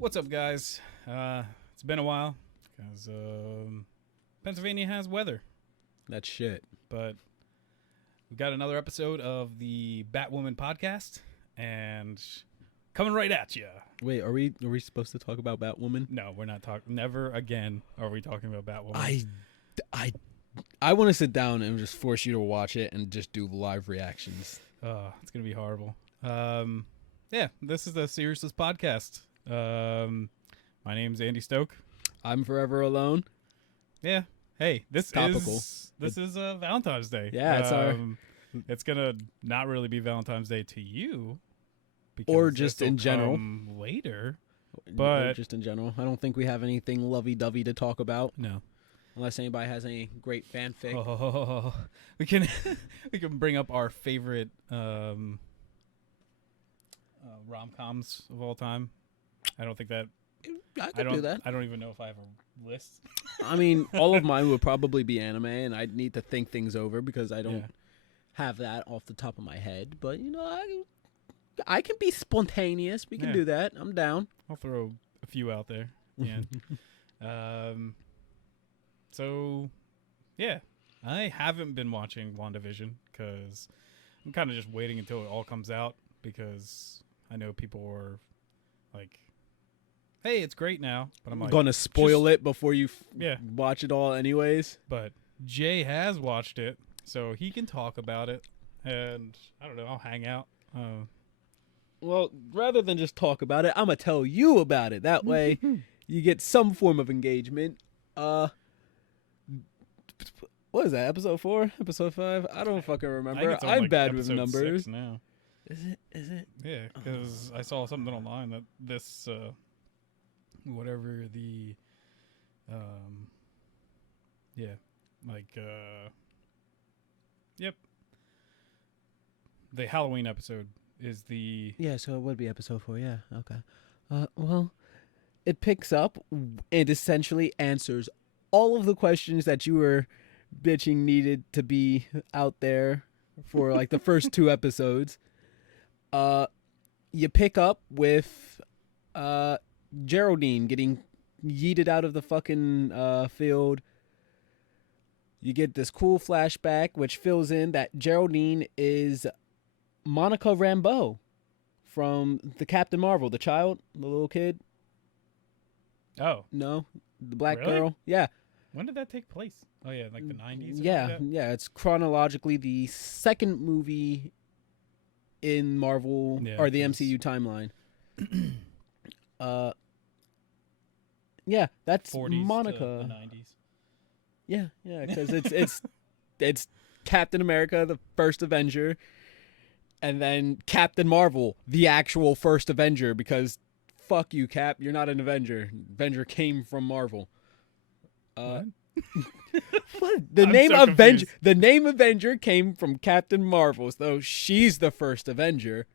What's up, guys? It's been a while because Pennsylvania has weather, That's shit. but we got another episode of the Batwoman podcast, and coming right at you. Wait, are we supposed to talk about Batwoman? No, we're not talking. Never again are we talking about Batwoman. I want to sit down and just force you to watch it and just do live reactions. It's gonna be horrible. Yeah, this is the Seriousness podcast. My name's Andy Stoke. I'm forever alone. Yeah. Hey, this Topical. is Valentine's Day. Yeah, it's gonna not really be Valentine's Day to you, Or because just this will in general. come later. Or But- just in general, I don't think we have anything lovey-dovey to talk about No, unless anybody has any great fanfic. we can we can bring up our favorite rom-coms of all time. I don't think that I could do that. I don't even know if I have a list. I mean, all of mine would probably be anime, and I'd need to think things over because I don't Yeah. have that off the top of my head. But you know, I can be spontaneous. We can Yeah. do that. I'm down. I'll throw a few out there. Yeah. So, yeah, I haven't been watching Wandavision because I'm kind of just waiting until it all comes out because I know people are like, "Hey, it's great now," but I'm like, Gonna spoil it before you Yeah. watch it all, anyways. But Jay has watched it, so he can talk about it, and I don't know, I'll hang out. Well, rather than just talk about it, I'm gonna tell you about it. That way, you get some form of engagement. What is that? Episode 4? Episode 5? I don't fucking I think remember. it's on, I'm like, bad with episode numbers. 6 now. Is it? Is it? Yeah, because I saw something online that this, whatever the, yeah, like, yep, the Halloween episode is the, Yeah, so it would be episode 4. Yeah. Okay. Well, it picks up and essentially answers all of the questions that you were bitching needed to be out there for like the first 2 episodes. You pick up with Geraldine getting yeeted out of the fucking field. You get this cool flashback which fills in that Geraldine is Monica Rambeau from the Captain Marvel, the child, the little kid. oh, No, the black Really? girl. Yeah, when did that take place? Oh, yeah, like the 90s? or yeah, something like yeah. It's chronologically the second movie in Marvel Yeah, or the 'cause- MCU timeline. Yeah, that's that? 40s to the Monica. 90s. Yeah, because it's Captain America, the first Avenger, and then Captain Marvel, the actual first Avenger. Because fuck you, Cap, you're not an Avenger. Avenger came from Marvel. What? What? The I'm name so Avenger. confused. The name Avenger came from Captain Marvel, so she's the first Avenger.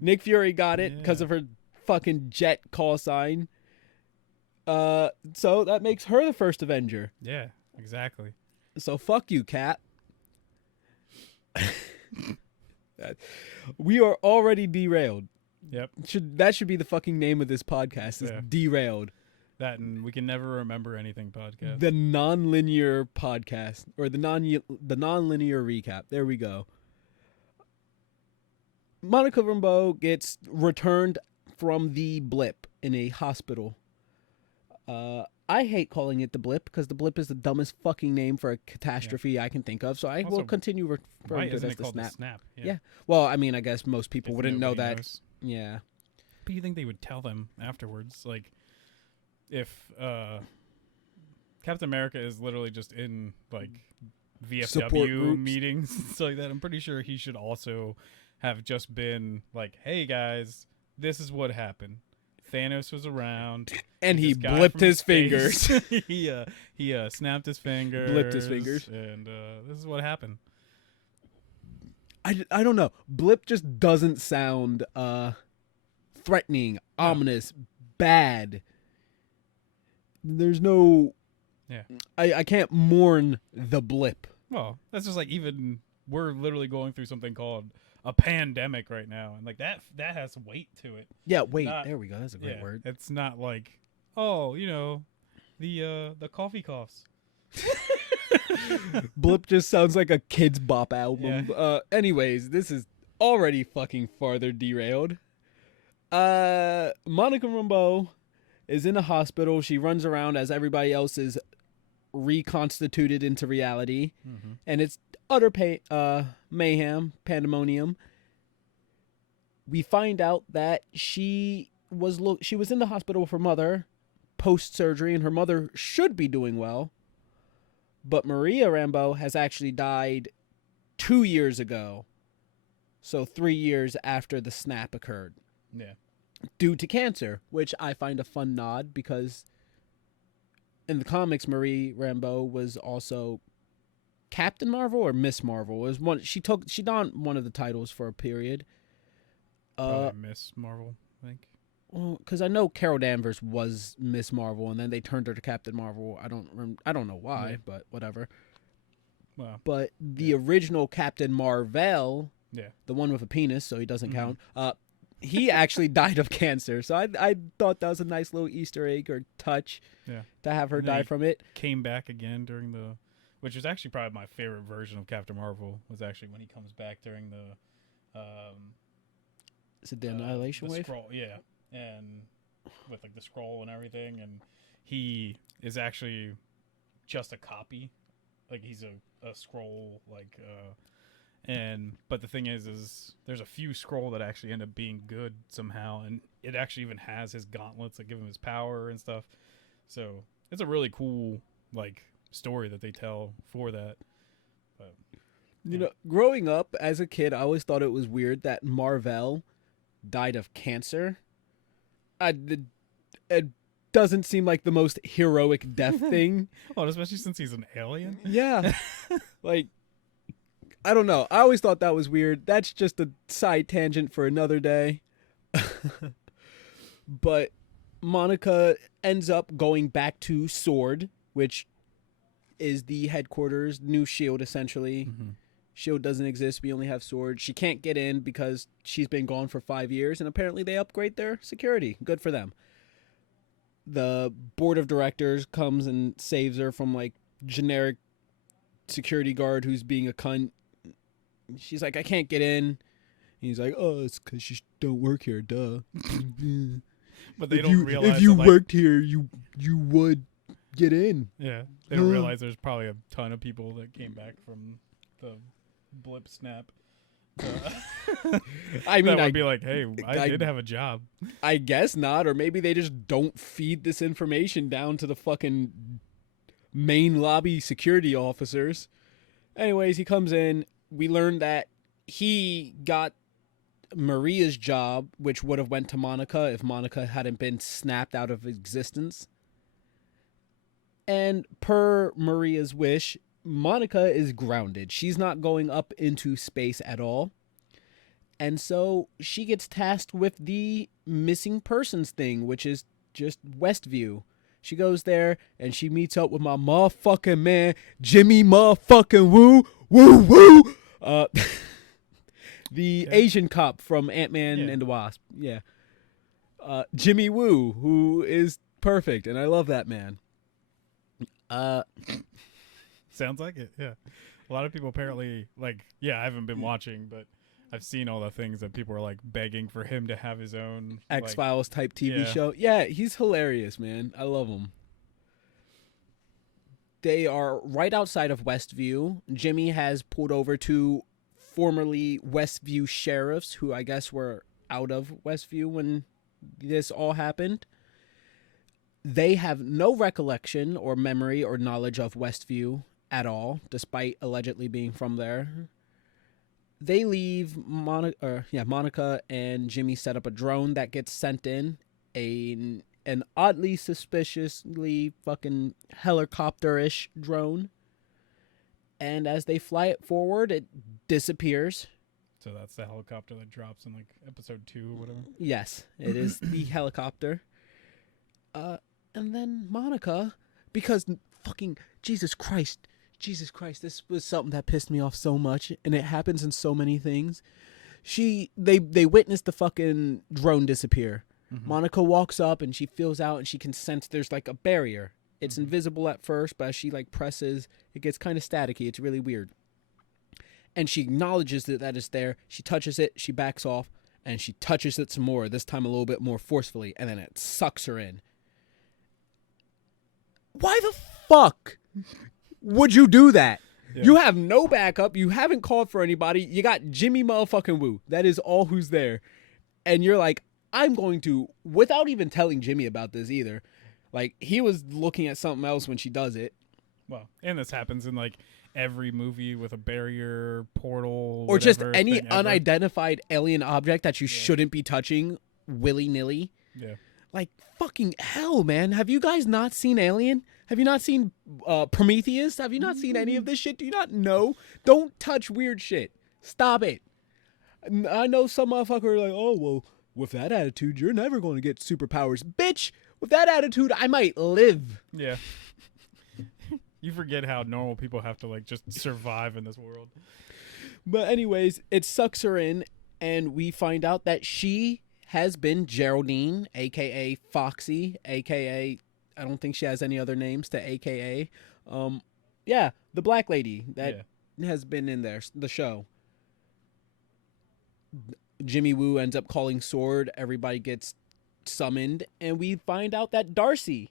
Nick Fury got it because Yeah. of her fucking jet call sign. So that makes her the first Avenger. Yeah, exactly. So fuck you, Cap. We are already derailed. Yep, That should be the fucking name of this podcast. Is Yeah. Derailed. that and we can never remember anything podcast. The non-linear podcast, or the non-linear recap. There we go. Monica Rambeau gets returned from the blip in a hospital. I hate calling it the blip because the blip is the dumbest fucking name for a catastrophe I can think of. So I Also, will continue Why referring to it isn't as it the called snap. the snap? Yeah. Well, I mean, I guess most people If wouldn't know nobody that. knows. Yeah. But you think they would tell them afterwards? Like, if Captain America is literally just in, like, Support VFW groups. meetings and stuff like that, I'm pretty sure he should also have just been like, hey, guys, this is what happened. Thanos was around. And he this guy blipped from his space- fingers. he snapped his fingers. Blipped his fingers. And this is what happened. I don't know. Blip just doesn't sound threatening, ominous, bad. There's no... Yeah. I can't mourn the blip. Well, that's just like even we're literally going through something called a pandemic right now, and like that has weight to it. Yeah, wait, Not- there we go. That's a great word. It's not like, oh, the coffee coughs. Blip just sounds like a Kids Bop album. Anyways, this is already fucking farther derailed. Monica Rambeau is in a hospital. She runs around as everybody else is reconstituted into reality, and it's utter mayhem, pandemonium. We find out that she was in the hospital with her mother post surgery, and her mother should be doing well. But Maria Rambeau has actually died 2 years ago. So 3 years after the snap occurred. Yeah. Due to cancer, which I find a fun nod because in the comics, Marie Rambeau was also Captain Marvel or Miss Marvel. It was one she donned one of the titles for a period. Probably Miss Marvel, I think. Well, because I know Carol Danvers was Miss Marvel, and then they turned her to Captain Marvel. I don't know why, but whatever. Wow. But the original Captain Marvel, the one with a penis, so he doesn't count. He actually died of cancer, so I thought that was a nice little Easter egg or touch. To have her die from it. Came back again during which is actually probably my favorite version of Captain Marvel. Was actually when he comes back during the. Is it the Annihilation Wave? Scroll, yeah. And with like the scroll and everything, and he is actually just a copy, like he's a scroll, like but the thing is there's a few scroll that actually end up being good somehow, and it actually even has his gauntlets that give him his power and stuff. So it's a really cool like story that they tell for that. But, you know, growing up as a kid, I always thought it was weird that Marvel died of cancer. It doesn't seem like the most heroic death thing. Oh, especially since he's an alien. Yeah. Like, I don't know. I always thought that was weird. That's just a side tangent for another day. But Monica ends up going back to SWORD, which is the headquarters, new S.H.I.E.L.D. essentially. S.H.I.E.L.D. doesn't exist. We only have SWORD. She can't get in because she's been gone for 5 years, and apparently they upgrade their security. Good for them. The board of directors comes and saves her from, like, generic security guard who's being a cunt. She's like, I can't get in. And he's like, oh, it's because you don't work here, duh. But they don't realize if you worked here, you would get in. Yeah. They don't realize there's probably a ton of people that came back from the blip snap. I mean, I'd be like, hey, I did have a job. I guess not, or maybe they just don't feed this information down to the fucking main lobby security officers. Anyways, he comes in. We learn that he got Maria's job, which would have went to Monica if Monica hadn't been snapped out of existence. And per Maria's wish, Monica is grounded. She's not going up into space at all. And so she gets tasked with the missing persons thing, which is just Westview. She goes there and she meets up with my motherfucking man, Jimmy motherfucking Woo, Woo, Woo. The Asian cop from Ant-Man and the Wasp. Yeah. Jimmy Woo, who is perfect. And I love that man. Sounds like it, yeah. A lot of people apparently, like, I haven't been watching, but I've seen all the things that people are, like, begging for him to have his own X-Files type TV show. Yeah, he's hilarious, man. I love him. They are right outside of Westview. Jimmy has pulled over to formerly Westview sheriffs, who I guess were out of Westview when this all happened. They have no recollection or memory or knowledge of Westview at all, despite allegedly being from there. They leave Monica and Jimmy set up a drone that gets sent in, an oddly suspiciously fucking helicopter-ish drone. And as they fly it forward, it disappears. So that's the helicopter that drops in like episode 2 or whatever? Yes, it is the helicopter. And then Monica, because fucking Jesus Christ, this was something that pissed me off so much, and it happens in so many things. They witness the fucking drone disappear. Mhm. Monica walks up and she feels out and she can sense there's like a barrier. It's invisible at first, but as she like presses, it gets kind of staticky. It's really weird. And she acknowledges that it's there. She touches it, she backs off, and she touches it some more, this time a little bit more forcefully, and then it sucks her in. Why the fuck would you do that? Yeah. You have no backup. You haven't called for anybody. You got Jimmy motherfucking Woo. That is all who's there. And you're like, I'm going to, without even telling Jimmy about this either, like, he was looking at something else when she does it. Well, and this happens in, like, every movie with a barrier, portal, or just any unidentified alien object that you shouldn't be touching willy-nilly. Yeah. Like, fucking hell, man. Have you guys not seen Alien? Have you not seen Prometheus? Have you not seen any of this shit? Do you not know? Don't touch weird shit. Stop it. I know some motherfucker are like, oh, well, with that attitude, you're never going to get superpowers. Bitch, with that attitude, I might live. Yeah. You forget how normal people have to, like, just survive in this world. But anyways, it sucks her in, and we find out that she has been Geraldine, a.k.a. Foxy, a.k.a. I don't think she has any other names to a.k.a. Yeah, the black lady that has been in there, the show. Jimmy Woo ends up calling Sword. Everybody gets summoned, and we find out that Darcy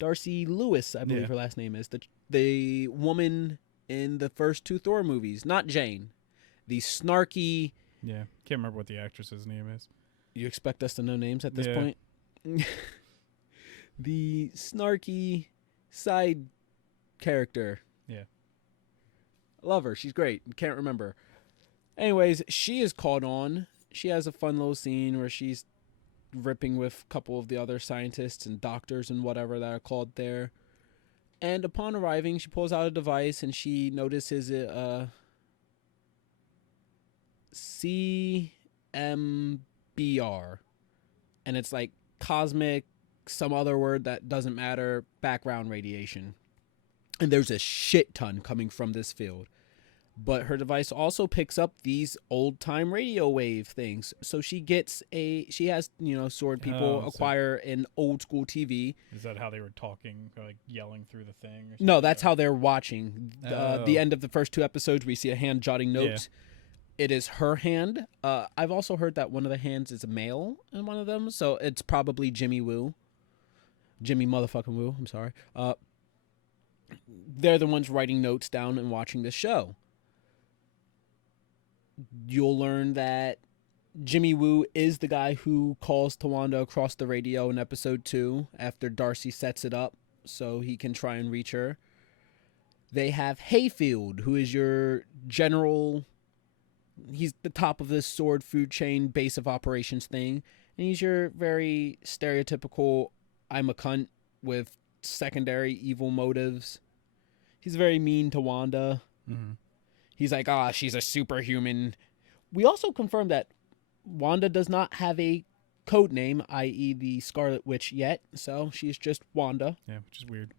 Lewis, I believe her last name is, the woman in the first two Thor movies, not Jane, the snarky. Yeah, can't remember what the actress's name is. You expect us to know names at this point? The snarky side character. Yeah. Love her. She's great. Can't remember. Anyways, she is called on. She has a fun little scene where she's ripping with a couple of the other scientists and doctors and whatever that are called there. And upon arriving, she pulls out a device and she notices CMBR. And it's like cosmic, some other word that doesn't matter, background radiation. And there's a shit ton coming from this field. But her device also picks up these old-time radio wave things. So she has, Sword people acquire an old-school TV. Is that how they were talking, like yelling through the thing? Or no, that's how they're watching. The end of the first two episodes, we see a hand jotting notes. Yeah. It is her hand. I've also heard that one of the hands is a male in one of them. So it's probably Jimmy Woo. Jimmy motherfucking Woo, I'm sorry. They're the ones writing notes down and watching the show. You'll learn that Jimmy Woo is the guy who calls Tawanda across the radio in episode 2 after Darcy sets it up so he can try and reach her. They have Hayfield, who is your general. He's the top of this Sword food chain base of operations thing. And he's your very stereotypical, I'm a cunt with secondary evil motives. He's very mean to Wanda. Mm-hmm. He's like, she's a superhuman. We also confirmed that Wanda does not have a code name, i.e. the Scarlet Witch yet, so she's just Wanda. Yeah, which is weird.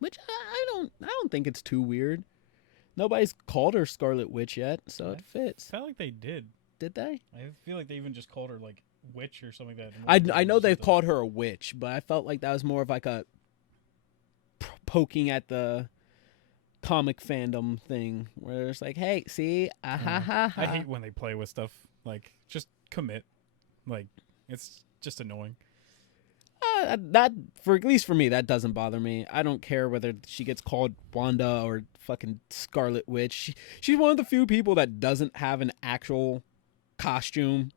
Which I don't think it's too weird. Nobody's called her Scarlet Witch yet, so it fits. I felt like they did. Did they? I feel like they even just called her like witch or something like that. I know they've called her a witch, but I felt like that was more of like a poking at the comic fandom thing where it's like, hey, see, I hate when they play with stuff. Like, just commit. Like, it's just annoying. That for at least for me, that doesn't bother me. I don't care whether she gets called Wanda or fucking Scarlet Witch. She's one of the few people that doesn't have an actual costume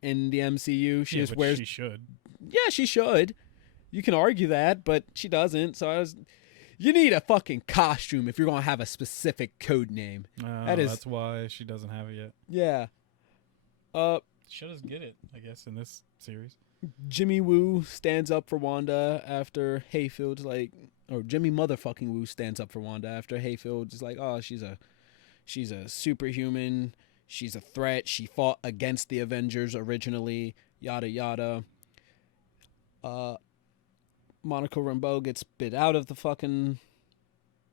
in the MCU. She just wears. She should. Yeah, she should. You can argue that, but she doesn't. So you need a fucking costume if you're gonna have a specific code name. That's why she doesn't have it yet. Yeah. Should just get it, I guess, in this series. Jimmy Woo stands up for Wanda after Hayfield's like, or Jimmy motherfucking Woo stands up for Wanda after Hayfield is like, she's a superhuman. She's a threat. She fought against the Avengers originally. Yada yada. Monica Rambeau gets bit out of the fucking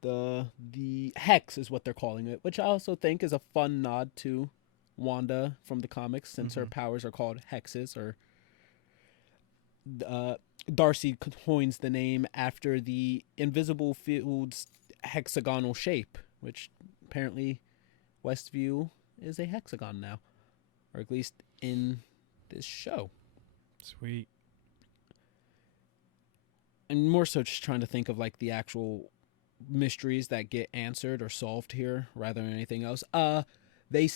the hex is what they're calling it, which I also think is a fun nod to Wanda from the comics, since her powers are called hexes, or Darcy coins the name after the invisible field's hexagonal shape, which apparently Westview is a hexagon now, or at least in this show. Sweet. And more so just trying to think of like the actual mysteries that get answered or solved here rather than anything else. They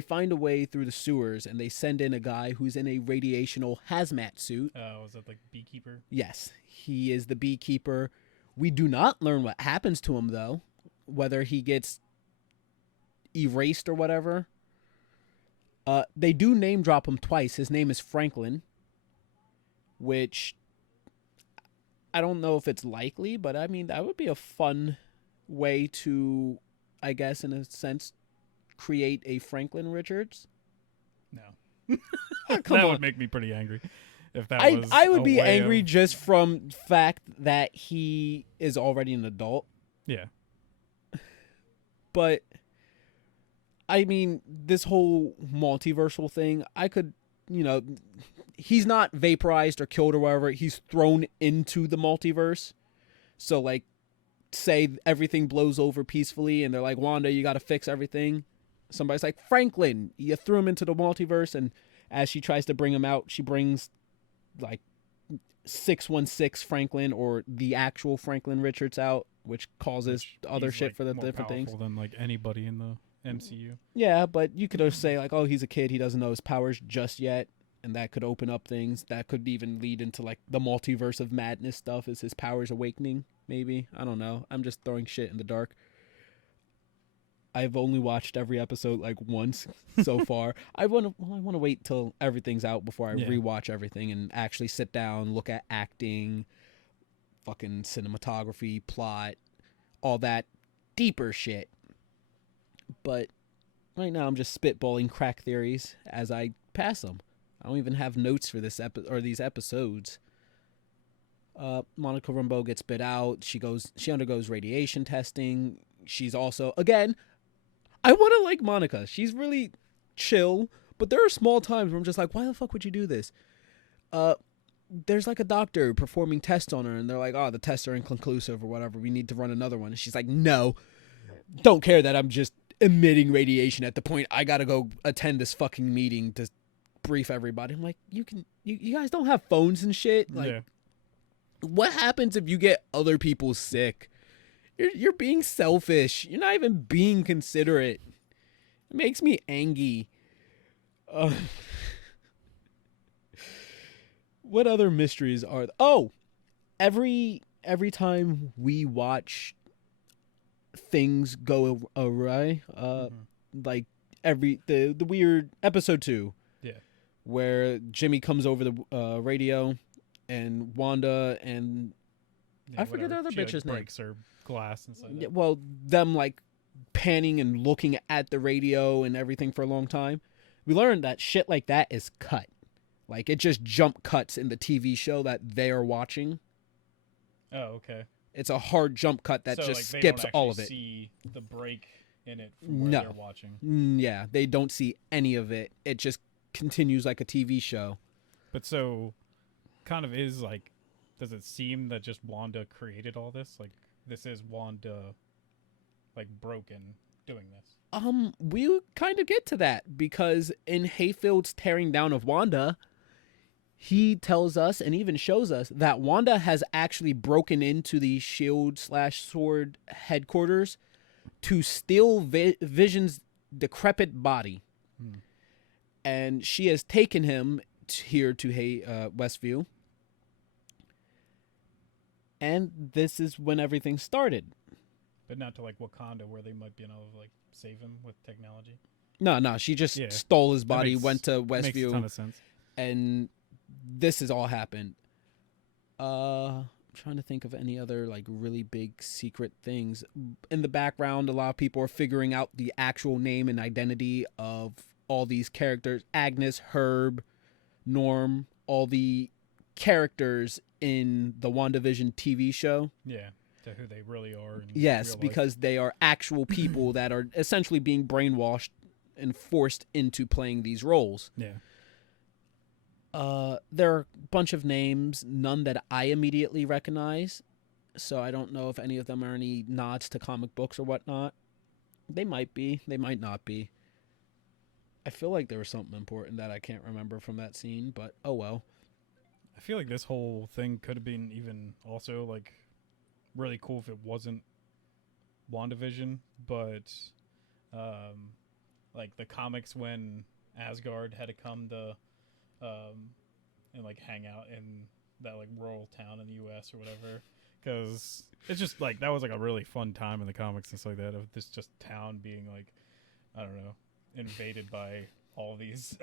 find a way through the sewers, and they send in a guy who's in a radiational hazmat suit. Oh, is that like beekeeper? Yes, he is the beekeeper. We do not learn what happens to him, though. Whether he gets erased or whatever. They do name drop him twice. His name is Franklin, which I don't know if it's likely, but I mean, that would be a fun way to, I guess, in a sense, create a Franklin Richards. No. That would make me pretty angry if that was I would be angry just from fact that he is already an adult. Yeah. But I mean, this whole multiversal thing, I could, he's not vaporized or killed or whatever. He's thrown into the multiverse. So, like, say everything blows over peacefully and they're like, Wanda, you got to fix everything. Somebody's like, Franklin, you threw him into the multiverse. And as she tries to bring him out, she brings like 616 Franklin, or the actual Franklin Richards, out, which causes other shit for the different things. Than like anybody in the MCU. Yeah, but you could say like, oh, he's a kid, he doesn't know his powers just yet. And that could open up things. That could even lead into like the multiverse of madness stuff. Is his powers awakening? Maybe. I don't know. I'm just throwing shit in the dark. I've only watched every episode like once so far. I want to wait till everything's out before I rewatch everything and actually sit down, look at acting, fucking cinematography, plot, all that deeper shit. But right now I'm just spitballing crack theories as I pass them. I don't even have notes for this these episodes. Monica Rambeau gets bit out. She undergoes radiation testing. She's also, again, I want to like Monica. She's really chill, but there are small times where I'm just like, why the fuck would you do this? There's like a doctor performing tests on her, and they're like, oh, the tests are inconclusive or whatever. We need to run another one. And she's like, no, don't care that I'm just emitting radiation at the point I gotta go attend this fucking meeting to brief everybody. I'm like, you guys don't have phones and shit. Like, what happens if you get other people sick? You're being selfish. You're not even being considerate. It makes me angry. What other mysteries are there? Oh, every time we watch things go awry, like the weird episode 2, where Jimmy comes over the radio, and Wanda and I forget the other bitch's name. Breaks her glass and stuff. Yeah, well, them like panning and looking at the radio and everything for a long time. We learned that shit like that is cut. Like, it just jump cuts in the TV show that they are watching. Oh, okay. It's a hard jump cut that just like, skips they don't all of it. See the break in it from where they're watching. Yeah, they don't see any of it. It just continues like a TV show. But so, kind of is like, does it seem that just Wanda created all this? Like, this is Wanda, like, broken doing this? We kind of get to that, because in Hayfield's tearing down of Wanda, he tells us and even shows us that Wanda has actually broken into the SHIELD/SWORD headquarters to steal Vision's decrepit body. And she has taken him here to Westview. And this is when everything started. But not to, like, Wakanda, where they might be able to, like, save him with technology. No, she just stole his body, went to Westview. Makes a ton of sense. And this has all happened. I'm trying to think of any other, like, really big secret things. In the background, a lot of people are figuring out the actual name and identity of all these characters. Agnes, Herb, Norm, all the characters in the WandaVision TV show. Yeah, to who they really are. Yes, because they are actual people that are essentially being brainwashed and forced into playing these roles. Yeah. There are a bunch of names, none that I immediately recognize. So I don't know if any of them are any nods to comic books or whatnot. They might be. They might not be. I feel like there was something important that I can't remember from that scene, but oh well. I feel like this whole thing could have been even also like really cool if it wasn't WandaVision, but like the comics when Asgard had to come to and like hang out in that like rural town in the US or whatever, because it's just like that was like a really fun time in the comics and stuff like that, of this just town being like, I don't know, invaded by all these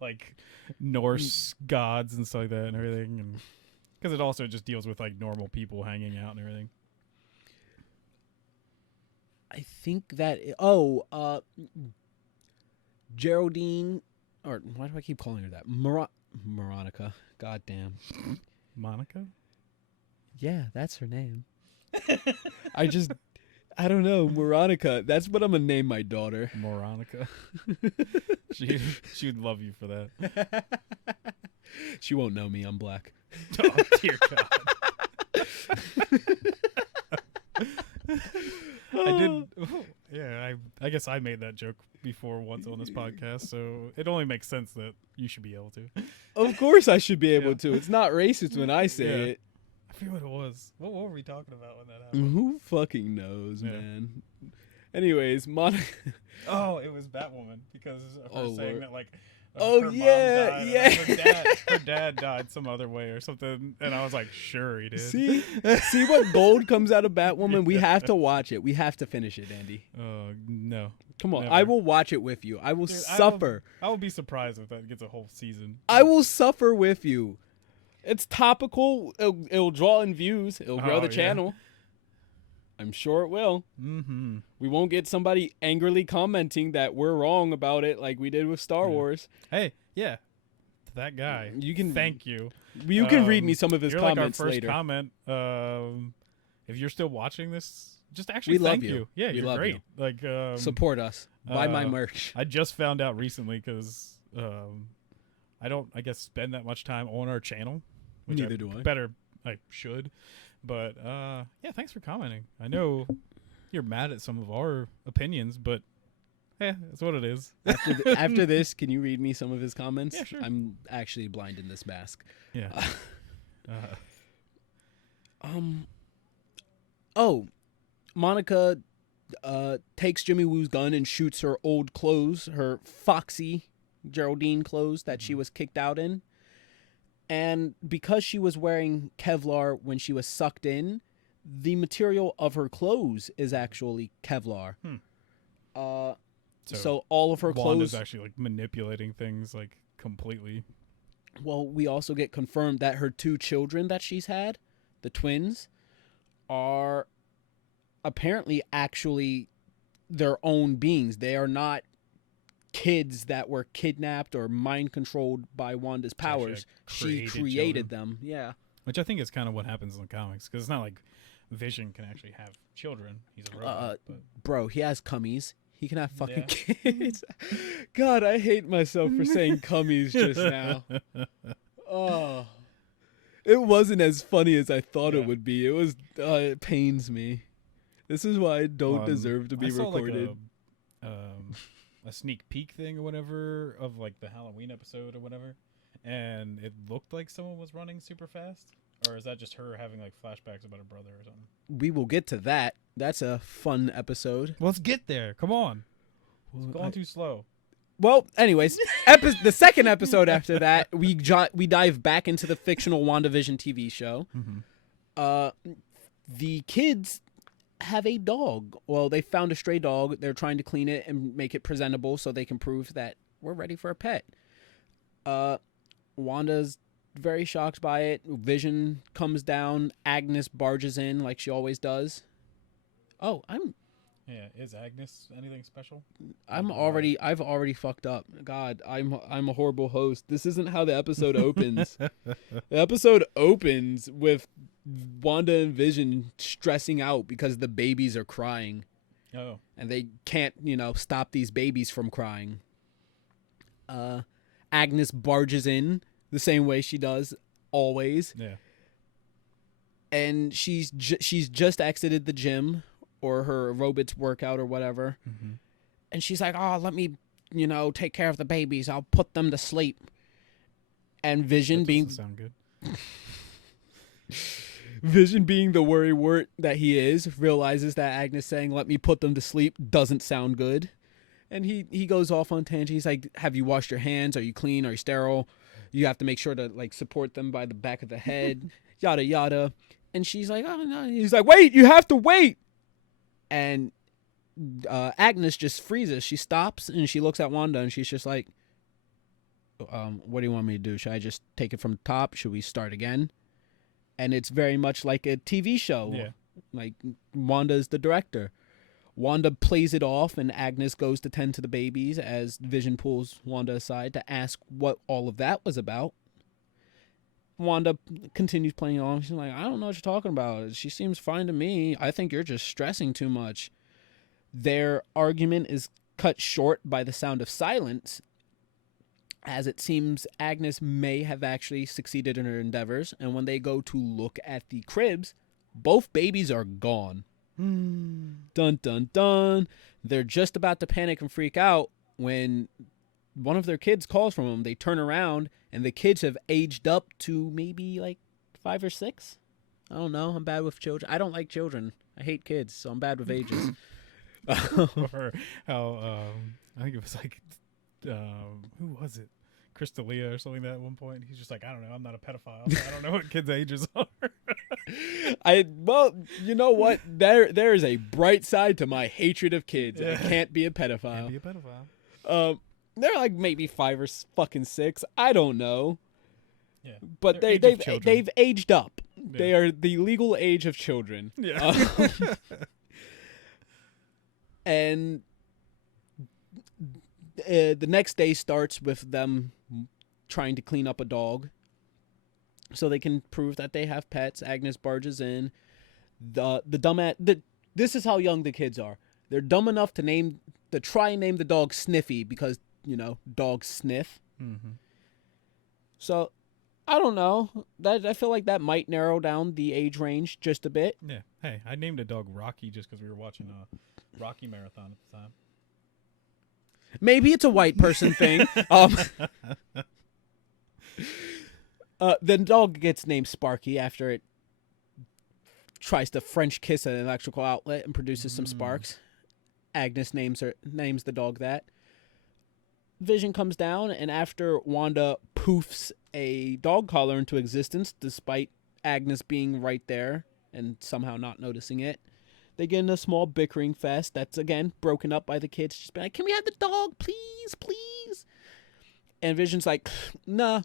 like Norse gods and stuff like that and everything, and because it also just deals with like normal people hanging out and everything. I think that Geraldine, or why do I keep calling her that? Veronica. God damn. Monica? Yeah, that's her name. I don't know, Veronica. That's what I'm gonna name my daughter. Moronica. She'd love you for that. She won't know me. I'm black. Oh dear God. I did. Yeah, I guess I made that joke before once on this podcast, so it only makes sense that you should be able to. Of course, I should be able to. It's not racist when I say it. I forget what it was. What were we talking about when that happened? Who fucking knows, man? Anyways, Monica. Oh, it was Batwoman because of her saying Lord. that like. Oh, her yeah, mom died, yeah. her dad died some other way or something, and I was like, sure he did. See what gold comes out of Batwoman? Yeah. We have to watch it. We have to finish it, Andy. No. Come on, never. I will watch it with you. I will suffer. I will be surprised if that gets a whole season. I will suffer with you. It's topical. It'll draw in views. It'll grow the channel. I'm sure it will. Mm-hmm. We won't get somebody angrily commenting that we're wrong about it like we did with Star Wars. Hey, yeah. To that guy, you can thank you. You can read me some of his comments like our first later. Comment. If you're still watching this, just actually thank you. Yeah, you're great. You. Like support us. Buy my merch. I just found out recently because I don't, I guess, spend that much time on our channel. Which Neither do I. I should. But yeah, thanks for commenting. I know you're mad at some of our opinions, but yeah, that's what it is. After this, can you read me some of his comments? Yeah, sure. I'm actually blind in this mask. Yeah. Monica takes Jimmy Woo's gun and shoots her old clothes, her foxy Geraldine clothes that she was kicked out in. And because she was wearing Kevlar when she was sucked in, the material of her clothes is actually Kevlar. So all of her clothes... Wanda's actually like manipulating things like completely. Well, we also get confirmed that her 2 children that she's had, the twins, are apparently actually their own beings. They are not kids that were kidnapped or mind controlled by Wanda's powers. She created them. Yeah. Which I think is kind of what happens in the comics, because it's not like Vision can actually have children. He's a robot. Bro, he has cummies. He can have fucking kids. God, I hate myself for saying cummies just now. Oh. It wasn't as funny as I thought it would be. It was. It pains me. This is why I don't deserve to be recorded. Like a sneak peek thing or whatever of like the Halloween episode or whatever, and it looked like someone was running super fast. Or is that just her having like flashbacks about her brother or something? We will get to that. That's a fun episode. Well, let's get there. Come on. It's going too slow. Well, anyways, the second episode after that, we dive back into the fictional WandaVision TV show. Mm-hmm. The kids have a dog. Well, they found a stray dog. They're trying to clean it and make it presentable so they can prove that we're ready for a pet. Wanda's very shocked by it. Vision comes down. Agnes barges in like she always does. Oh, is Agnes anything special? I've already fucked up. God, I'm a horrible host. This isn't how the episode opens. The episode opens with Wanda and Vision stressing out because the babies are crying. Oh. And they can't, stop these babies from crying. Agnes barges in the same way she does always. Yeah. And she's just exited the gym or her aerobics workout or whatever. Mm-hmm. And she's like, "Oh, let me, take care of the babies. I'll put them to sleep." And Vision That doesn't sound good. Vision being the worrywart that he is, realizes that Agnes saying, "Let me put them to sleep," doesn't sound good. And he goes off on tangent. He's like, "Have you washed your hands? Are you clean? Are you sterile? You have to make sure to support them by the back of the head." Yada yada. And she's like, "Oh no." He's like, "Wait, you have to wait." And Agnes just freezes. She stops and she looks at Wanda and she's just like, "What do you want me to do? Should I just take it from the top? Should we start again?" And it's very much like a TV show. Yeah. Like Wanda's the director. Wanda plays it off and Agnes goes to tend to the babies as Vision pulls Wanda aside to ask what all of that was about. Wanda continues playing on. She's like, "I don't know what you're talking about. She seems fine to me. I think you're just stressing too much." Their argument is cut short by the sound of silence, as it seems Agnes may have actually succeeded in her endeavors, and when they go to look at the cribs, both babies are gone. Dun dun dun. They're just about to panic and freak out when one of their kids calls from them. They turn around and the kids have aged up to maybe like 5 or 6. I don't know. I'm bad with children. I don't like children. I hate kids, so I'm bad with ages. Or how I think it was like who was it? Crystalia or something, that at one point he's just like, "I don't know, I'm not a pedophile, so I don't know what kids' ages are." Well, you know what? There is a bright side to my hatred of kids. I can't be a pedophile. Can't be a pedophile. They're like maybe 5 or fucking 6. I don't know. Yeah. But They're age of children. they've aged up. Yeah. They are the legal age of children. Yeah. And the next day starts with them trying to clean up a dog so they can prove that they have pets. Agnes barges in. This is how young the kids are. They're dumb enough to try and name the dog Sniffy because, dogs sniff. Mm-hmm. So, I don't know. I feel like that might narrow down the age range just a bit. Yeah. Hey, I named a dog Rocky just because we were watching a Rocky marathon at the time. Maybe it's a white person thing. The dog gets named Sparky after it tries to French kiss an electrical outlet and produces some sparks. Agnes names the dog that. Vision comes down, and after Wanda poofs a dog collar into existence, despite Agnes being right there and somehow not noticing it, they get in a small bickering fest that's, again, broken up by the kids. Just be like, "Can we have the dog, please, please?" And Vision's like, "Nah.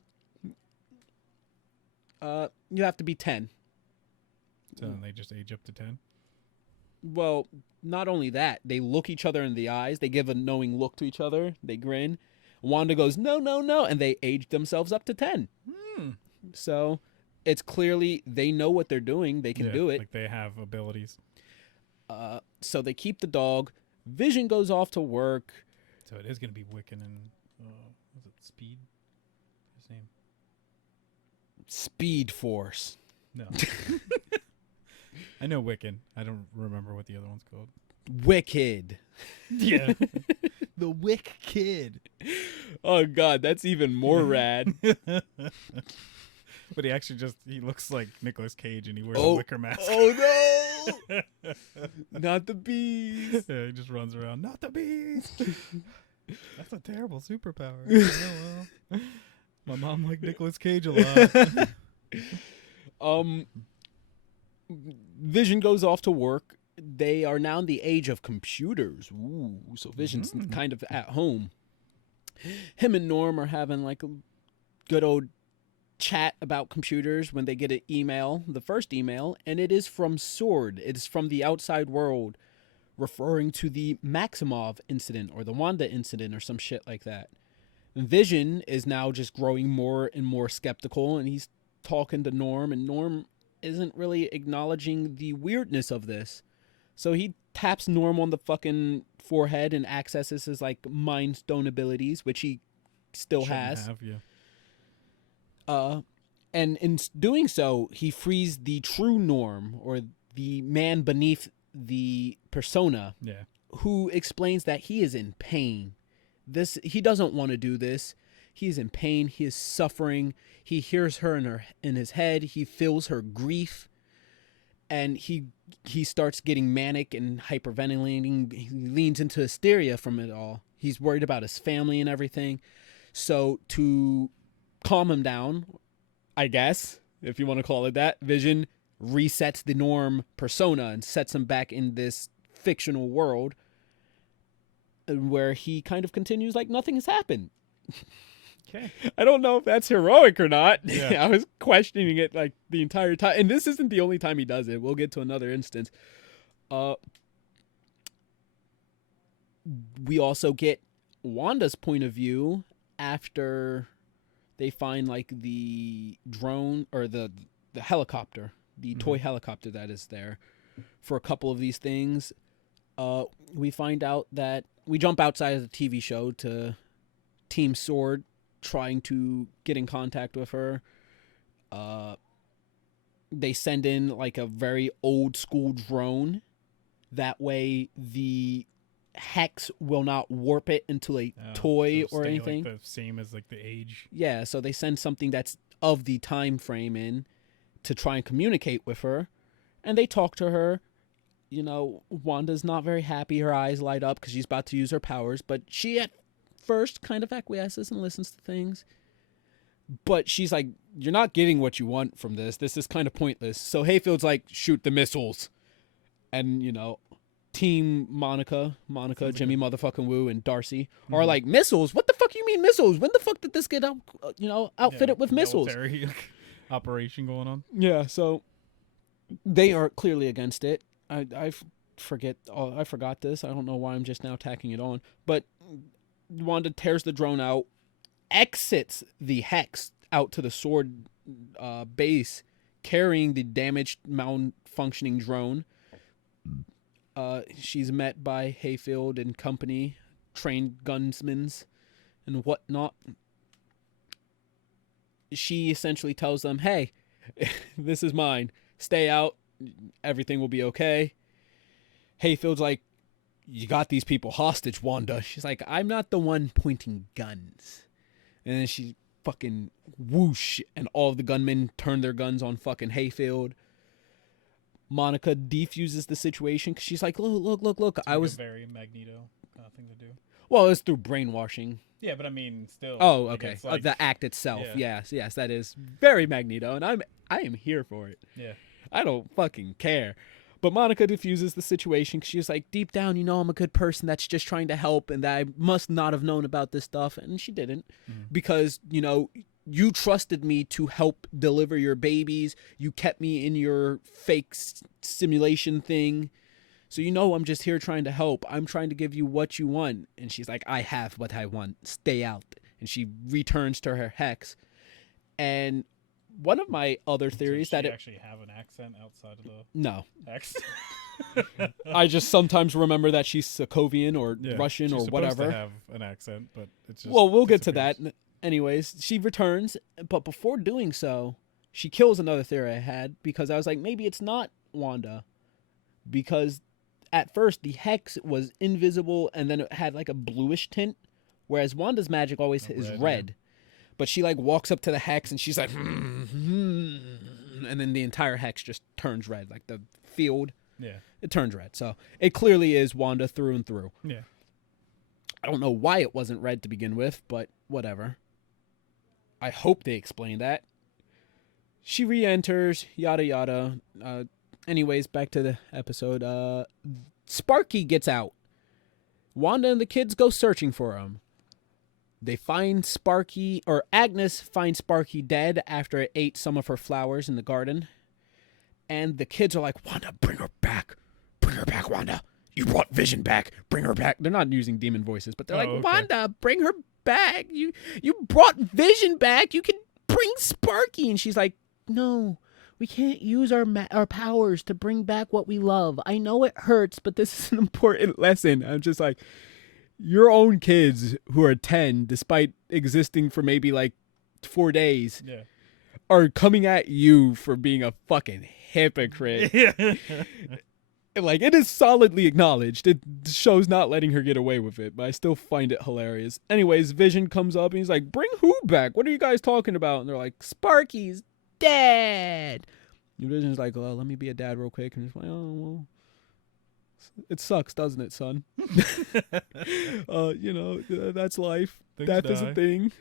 You have to be 10. So then they just age up to 10? Well, not only that, they look each other in the eyes. They give a knowing look to each other. They grin. Wanda goes, "No, no, no." And they age themselves up to 10. So it's clearly they know what they're doing. They can do it. Like they have abilities. So they keep the dog. Vision goes off to work. So it is going to be Wiccan and, was it Speed? His name? Speed Force. No. I know Wiccan. I don't remember what the other one's called. Wicked. Yeah. The Wick Kid. Oh, God, that's even more rad. But he looks like Nicolas Cage and he wears a wicker mask. Oh, no. Not the bees. Yeah, he just runs around. Not the bees. That's a terrible superpower. Oh, well. My mom liked Nicolas Cage a lot. Vision goes off to work. They are now in the age of computers. Ooh, so Vision's kind of at home. Him and Norm are having like a good old chat about computers when they get an email, the first email, and it is from Sword. It's from the outside world, referring to the Maximov incident or the Wanda incident or some shit like that. Vision is now just growing more and more skeptical, and he's talking to Norm, and Norm isn't really acknowledging the weirdness of this. So he taps Norm on the fucking forehead and accesses his like mind stone abilities, which he still has. And in doing so, he frees the true Norm, or the man beneath the persona, who explains that he is in pain. He doesn't want to do this. He is in pain. He is suffering. He hears her in his head. He feels her grief, and he starts getting manic and hyperventilating. He leans into hysteria from it all. He's worried about his family and everything. So to calm him down, I guess, if you want to call it that, Vision resets the Norm persona and sets him back in this fictional world where he kind of continues like nothing has happened. Okay. I don't know if that's heroic or not. Yeah. I was questioning it like the entire time. And this isn't the only time he does it. We'll get to another instance. We also get Wanda's point of view after they find like the drone or the helicopter, the toy helicopter that is there for a couple of these things. We find out that we jump outside of the TV show to Team Sword trying to get in contact with her. They send in like a very old school drone. That way the hex will not warp it into a toy or anything. Like the same as like the age. Yeah, so they send something that's of the time frame in to try and communicate with her. And they talk to her. You know, Wanda's not very happy. Her eyes light up because she's about to use her powers. But she at first kind of acquiesces and listens to things. But she's like, you're not getting what you want from this. This is kind of pointless. So Hayfield's like, shoot the missiles. And, you know, Team Monica, Jimmy motherfucking Woo, and Darcy are like, missiles? What the fuck you mean missiles? When the fuck did this get outfitted with missiles? Military operation going on. Yeah, so they are clearly against it. I forgot this. I don't know why I'm just now tacking it on. But Wanda tears the drone out, exits the hex out to the Sword base, carrying the damaged, malfunctioning drone. She's met by Hayfield and company, trained gunsmen and whatnot. She essentially tells them, hey, this is mine. Stay out. Everything will be okay. Hayfield's like, you got these people hostage, Wanda. She's like, I'm not the one pointing guns. And then she fucking whoosh, and all of the gunmen turn their guns on fucking Hayfield. Monica defuses the situation because she's like, look. I was a very Magneto kind of thing to do. Well, it's through brainwashing. Yeah, but I mean, still. Oh, okay. Like, the act itself. Yeah. Yes, that is very Magneto, and I am here for it. Yeah. I don't fucking care. But Monica diffuses the situation because she's like, deep down, you know, I'm a good person that's just trying to help, and that I must not have known about this stuff. And she didn't because, you know, you trusted me to help deliver your babies. You kept me in your fake simulation thing. So, you know, I'm just here trying to help. I'm trying to give you what you want. And she's like, I have what I want. Stay out. And she returns to her hex. And one of my other theories that it actually have an accent outside of the hex. I just sometimes remember that she's Sokovian or Russian or whatever. To have an accent, but it's just we'll get to that. Anyways, she returns, but before doing so, she kills another theory I had because I was like, maybe it's not Wanda, because at first the hex was invisible and then it had like a bluish tint, whereas Wanda's magic always is red. Yeah. But she like walks up to the hex and she's like, and then the entire hex just turns red, like the field. Yeah, it turns red. So it clearly is Wanda through and through. Yeah, I don't know why it wasn't red to begin with, but whatever. I hope they explain that. She re-enters, yada yada. Anyways, back to the episode. Sparky gets out. Wanda and the kids go searching for him. They find Sparky, or Agnes finds Sparky dead after it ate some of her flowers in the garden. And the kids are like, Wanda, bring her back. Bring her back, Wanda. You brought Vision back. Bring her back. They're not using demon voices, but they're like, okay. Wanda, bring her back. You brought Vision back. You can bring Sparky. And she's like, no, we can't use our powers to bring back what we love. I know it hurts, but this is an important lesson. I'm just like, your own kids who are 10, despite existing for maybe like 4 days, are coming at you for being a fucking hypocrite. Yeah. Like, it is solidly acknowledged. The show's not letting her get away with it, but I still find it hilarious. Anyways, Vision comes up and he's like, bring who back? What are you guys talking about? And they're like, Sparky's dad. And Vision's like, well, let me be a dad real quick. And he's like, oh, well, it sucks, doesn't it, son? That's life. Death is a thing.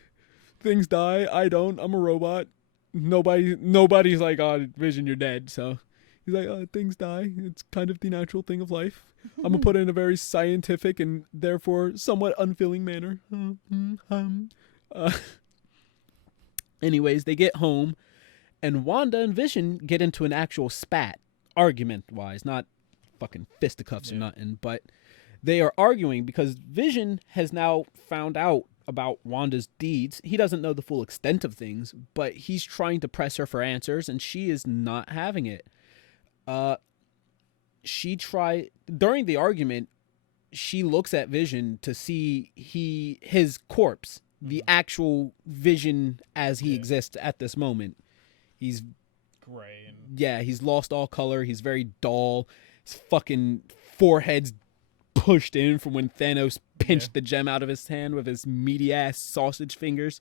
Things die. I don't. I'm a robot. Nobody's like, oh, Vision, you're dead. So he's like, oh, things die. It's kind of the natural thing of life. I'm going to put it in a very scientific and therefore somewhat unfeeling manner. Anyways, they get home, and Wanda and Vision get into an actual spat, argument-wise, not fucking fisticuffs or nothing, but they are arguing because Vision has now found out about Wanda's deeds. He doesn't know the full extent of things, but he's trying to press her for answers, and she is not having it. During the argument, she looks at Vision to see his corpse, the actual Vision as he exists at this moment. He's gray. He's lost all color. He's very dull. His fucking forehead's pushed in from when Thanos pinched the gem out of his hand with his meaty ass sausage fingers.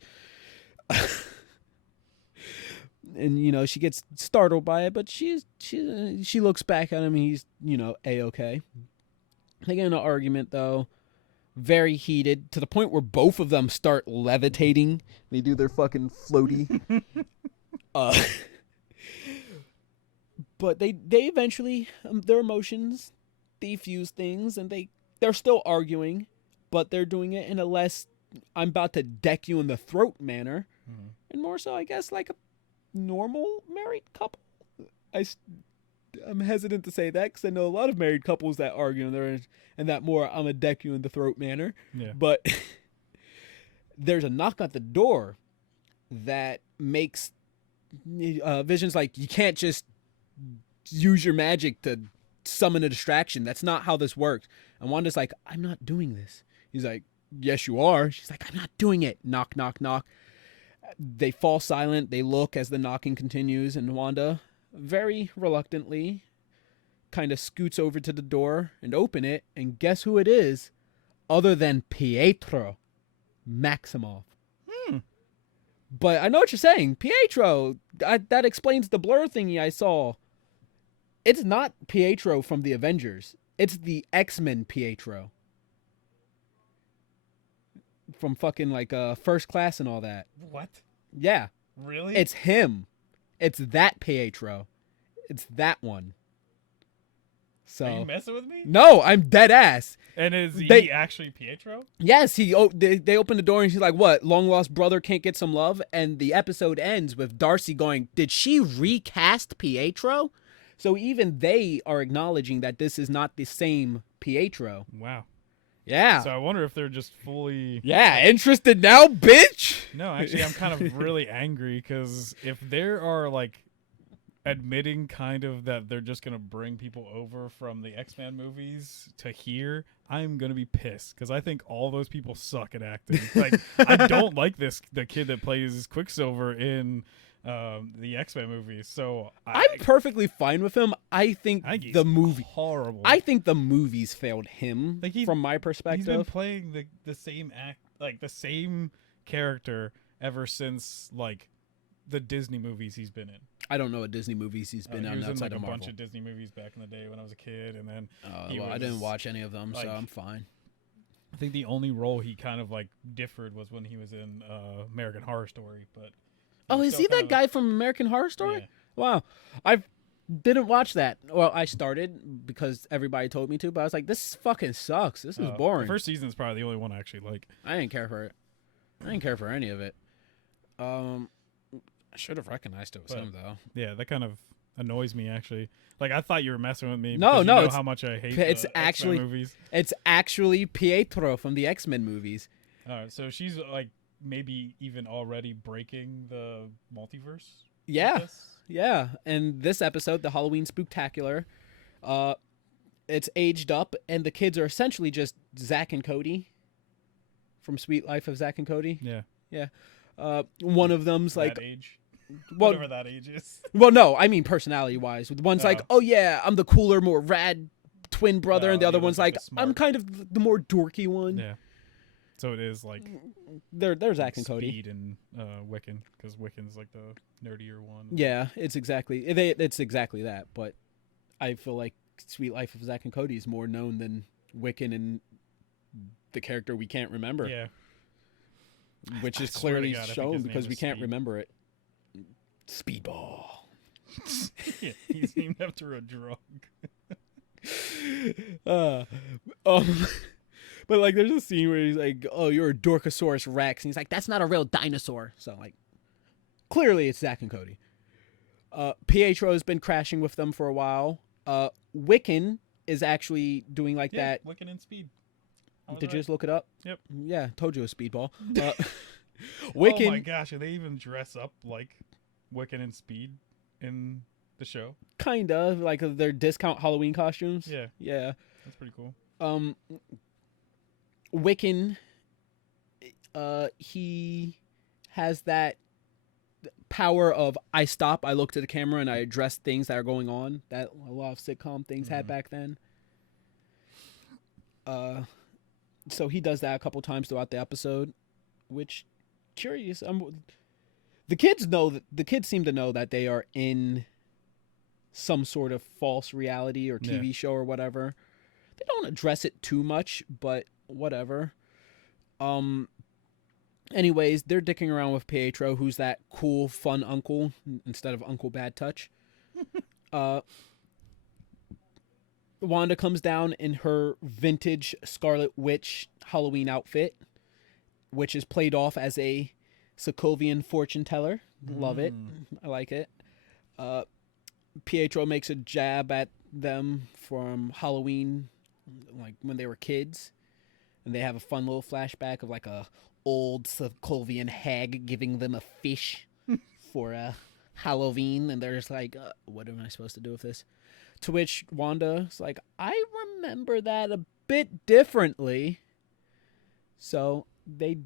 And she gets startled by it, but she looks back at him and he's A-okay. They get in an argument though, very heated, to the point where both of them start levitating. They do their fucking floaty. But they eventually, their emotions defuse things, and they're still arguing, but they're doing it in a less I'm about to deck you in the throat manner, and more so, I guess, like a normal married couple. I'm hesitant to say that because I know a lot of married couples that argue and that more I'm gonna deck you in the throat manner. Yeah. But there's a knock at the door that makes Vision's like, you can't just use your magic to summon a distraction. That's not how this works. And Wanda's like, I'm not doing this. He's like, yes, you are. She's like, I'm not doing it. Knock, knock, knock. They fall silent. They look as the knocking continues, and Wanda, very reluctantly, kind of scoots over to the door and open it, and guess who it is? Other than Pietro Maximoff. But I know what you're saying. Pietro, that explains the blur thingy I saw. It's not Pietro from the Avengers. It's the X-Men Pietro. From fucking like First Class and all that. What? Yeah. Really? It's him. It's that Pietro. It's that one. So, are you messing with me? No, I'm dead ass. And is he actually Pietro? Yes, they open the door and she's like, what, long lost brother can't get some love? And the episode ends with Darcy going, did she recast Pietro? So even they are acknowledging that this is not the same Pietro. Wow. Yeah. So I wonder if they're just fully... Yeah, interested now, bitch? No, actually, I'm kind of really angry because if there are like admitting kind of that they're just going to bring people over from the X-Men movies to here, I'm going to be pissed because I think all those people suck at acting. Like, I don't like the kid that plays Quicksilver in the X-Men movies. So I'm perfectly fine with him. I think the movie horrible. I think the movies failed him, like from my perspective. He's been playing the same act, like the same character ever since like the Disney movies he's been in. I don't know what Disney movies he's been on outside in like of Marvel. A bunch of Disney movies back in the day when I was a kid, and then I didn't watch any of them, so I'm fine. I think the only role he kind of like differed was when he was in American Horror Story. But is he that guy from American Horror Story? Yeah. Wow, I didn't watch that. Well, I started because everybody told me to, but I was like, this fucking sucks. This is boring. The first season is probably the only one I actually like. I didn't care for it. I didn't care for any of it. I should have recognized it was him, though. Yeah, that kind of annoys me, actually. Like, I thought you were messing with me. No, you know it's how much I hate X-Men movies. It's actually Pietro from the X-Men movies. All right, so she's, like, maybe even already breaking the multiverse? Yeah. Yeah. And this episode, the Halloween Spooktacular, it's aged up, and the kids are essentially just Zach and Cody from Sweet Life of Zach and Cody. Yeah. Yeah. One of them's like, that age. well, Whatever that age is. well, no, I mean personality wise. One's like, oh yeah, I'm the cooler, more rad twin brother, and the other one's like, I'm kind of the more dorky one. Yeah. So it is like they're Zach and Cody. Speed and Wiccan, because Wiccan's like the nerdier one. Yeah, it's exactly that. But I feel like Sweet Life of Zach and Cody is more known than Wiccan and the character we can't remember. Yeah. Which is clearly shown because we can't remember it. Speedball. Yeah, he's named after a drug. But like, there's a scene where he's like, "Oh, you're a Dorkosaurus Rex," and he's like, "That's not a real dinosaur." So like, clearly it's Zach and Cody. Pietro has been crashing with them for a while. Wiccan is actually doing like that. Wiccan and Speed. Did you just look it up? Yep. Yeah, told you it was Speedball. Wiccan. Oh my gosh, and they even dress up like Wiccan and Speed in the show. Kinda like their discount Halloween costumes. Yeah. Yeah. That's pretty cool. Wiccan, he has that power of I stop, I look to the camera, and I address things that are going on that a lot of sitcom things had back then. So he does that a couple times throughout the episode, which curious. The kids seem to know that they are in some sort of false reality or TV show or whatever. They don't address it too much, but whatever. Anyways, they're dicking around with Pietro, who's that cool, fun uncle instead of Uncle Bad Touch. Wanda comes down in her vintage Scarlet Witch Halloween outfit, which is played off as a Sokovian fortune teller. Love it. I like it. Pietro makes a jab at them from Halloween, like when they were kids, and they have a fun little flashback of like a old Sokovian hag giving them a fish for Halloween, and they're just like, what am I supposed to do with this? To which Wanda's like, I remember that a bit differently. So they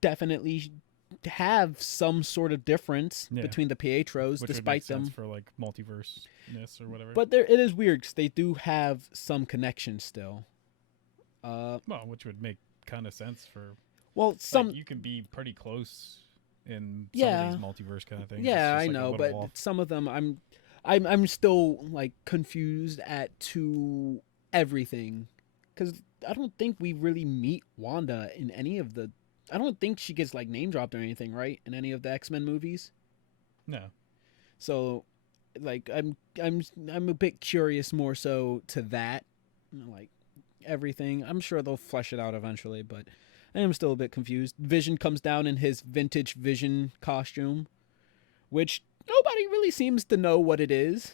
definitely have some sort of difference between the Pietros, which despite would make them sense for like multiverse-ness or whatever. But it is weird because they do have some connection still. Well, which would make kind of sense for. Well, some you can be pretty close in some of these multiverse kind of things. Yeah, I know, but some of them I'm still like confused to everything, because I don't think we really meet Wanda in any of the. I don't think she gets like name dropped or anything, right? In any of the X-Men movies. No. So, like, I'm a bit curious more so to that, like everything. I'm sure they'll flesh it out eventually, but I am still a bit confused. Vision comes down in his vintage Vision costume, which nobody really seems to know what it is.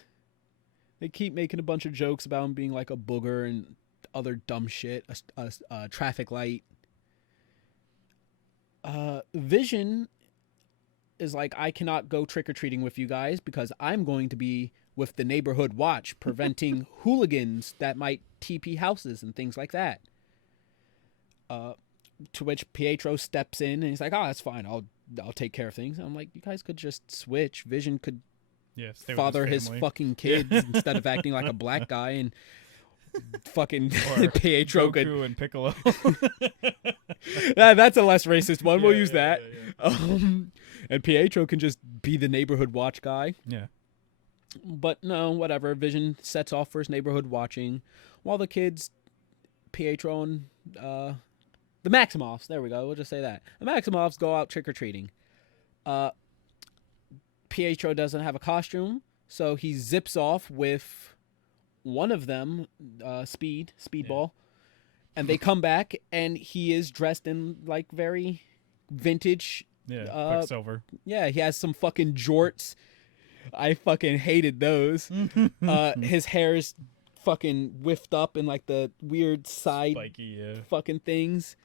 They keep making a bunch of jokes about him being like a booger and other dumb shit, a traffic light. Vision is like, I cannot go trick-or-treating with you guys because I'm going to be with the neighborhood watch, preventing hooligans that might TP houses and things like that. To which Pietro steps in and he's like, oh, that's fine, I'll take care of things. And I'm like, you guys could just switch. Vision could father his fucking kids instead of acting like a black guy, and fucking Pietro Goku could and Piccolo. That's a less racist one. We'll use that. Yeah. And Pietro can just be the neighborhood watch guy. Yeah. But no, whatever. Vision sets off for his neighborhood watching, while the kids, Pietro and the Maximoffs, there we go, we'll just say that. The Maximoffs go out trick-or-treating. Pietro doesn't have a costume, so he zips off with one of them, Speedball, and they come back, and he is dressed in, like, very vintage. Yeah, Quicksilver. Yeah, he has some fucking jorts. I fucking hated those. His hair's fucking whiffed up in, like, the weird side spiky, fucking things,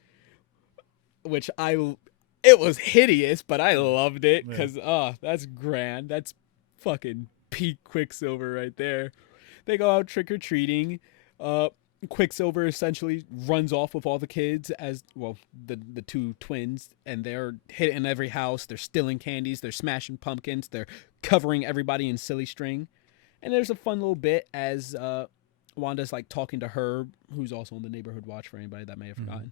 which I It was hideous, but I loved it Yeah. because that's grand. That's fucking peak Quicksilver right there. They go out trick or treating. Quicksilver essentially runs off with all the kids as well, the two twins, and they're hitting every house. They're stealing candies. They're smashing pumpkins. They're covering everybody in silly string. And there's a fun little bit as Wanda's like talking to Herb, who's also on the neighborhood watch for anybody that may have forgotten.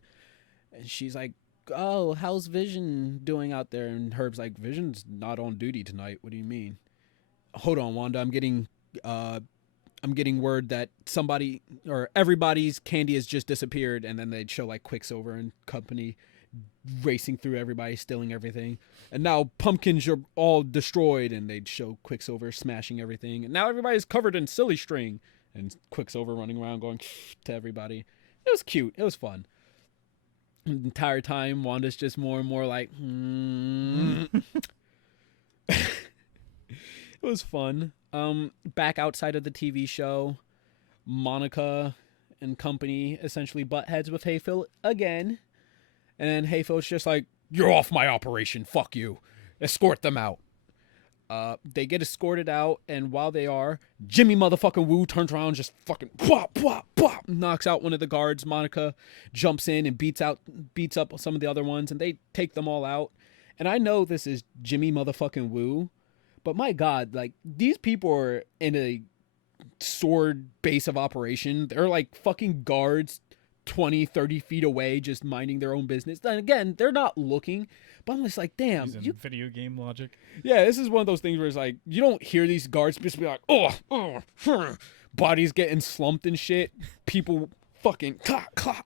And she's like, "Oh, how's Vision doing out there?" And Herb's like, "Vision's not on duty tonight. What do you mean?" "Hold on, Wanda. I'm getting word that somebody or everybody's candy has just disappeared." And then they'd show like Quicksilver and company racing through everybody, stealing everything. "And now pumpkins are all destroyed." And they'd show Quicksilver smashing everything. "And now everybody's covered in silly string." And Quicksilver running around going to everybody. It was cute. It was fun. The entire time, Wanda's just more and more like, It was fun. Back outside of the TV show, Monica and company essentially butt heads with Hayfield again. And Hayfield's just like, "You're off my operation. Fuck you. Escort them out." They get escorted out, and while they are, Jimmy motherfucking Woo turns around and just fucking pop, pop, pop, knocks out one of the guards. Monica jumps in and beats up some of the other ones, and they take them all out. And I know this is Jimmy motherfucking Woo, but my God, like, these people are in a sword base of operation. They're like fucking guards 20, 30 feet away, just minding their own business. And again, they're not looking, but I'm just like, damn. Using video game logic. Yeah, this is one of those things where it's like, you don't hear these guards just be like, bodies getting slumped and shit. People fucking clap, clap.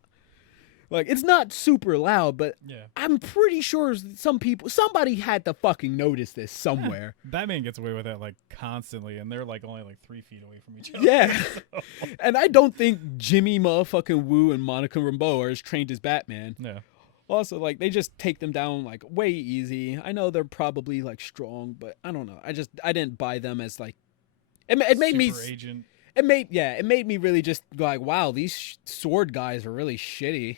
Like, it's not super loud, but Yeah. I'm pretty sure somebody had to fucking notice this somewhere. Batman gets away with that like constantly, and they're like only like 3 feet away from each other. Yeah. So. And I don't think Jimmy motherfucking Woo and Monica Rambeau are as trained as Batman. Yeah. Also, like, they just take them down like way easy. I know they're probably like strong, but I don't know. I didn't buy them as like it made me Super agent. it made me really just go like, wow, these sword guys are really shitty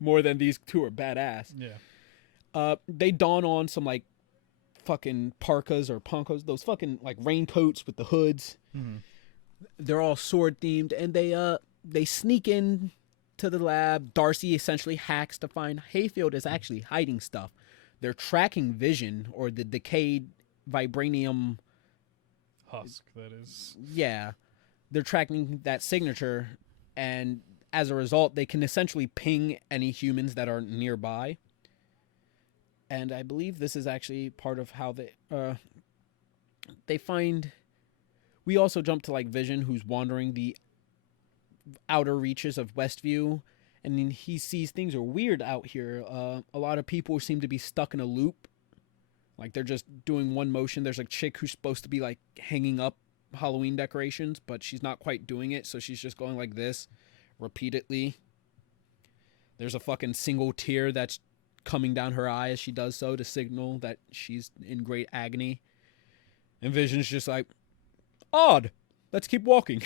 more than these two are badass. Yeah. They don on some like fucking parkas or punkos, those fucking like raincoats with the hoods. Mm-hmm. They're all sword themed, and they sneak in to the lab. Darcy essentially hacks to find Hayfield is actually hiding stuff. They're tracking Vision, or the decayed vibranium Husk, that is. Yeah. They're tracking that signature, and as a result, they can essentially ping any humans that are nearby. And I believe this is actually part of how they find. We also jump to like Vision, who's wandering the outer reaches of Westview, and then he sees things are weird out here. A lot of people seem to be stuck in a loop, like they're just doing one motion. There's a chick who's supposed to be like hanging up Halloween decorations, but she's not quite doing it, so she's just going like this repeatedly. There's a fucking single tear that's coming down her eye as she does so to signal that she's in great agony. And Vision's just like, odd, let's keep walking.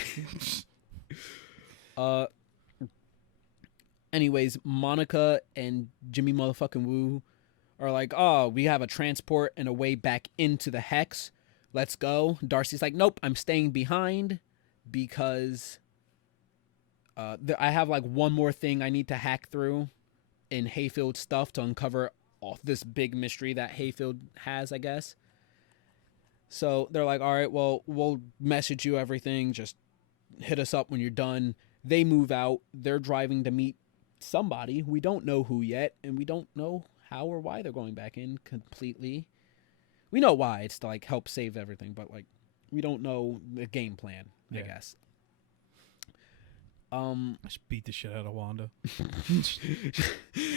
Anyways, Monica and Jimmy motherfucking Woo are like, "Oh, we have a transport and a way back into the Hex. Let's go." Darcy's like, "Nope, I'm staying behind because I have like one more thing I need to hack through in Hayfield's stuff to uncover all this big mystery that Hayfield has, I guess." So they're like, "All right, well, we'll message you everything. Just hit us up when you're done." They move out. They're driving to meet somebody. We don't know who yet, and we don't know how or why they're going back in completely. We know why. It's to like help save everything, but like we don't know the game plan, I guess. I just beat the shit out of Wanda.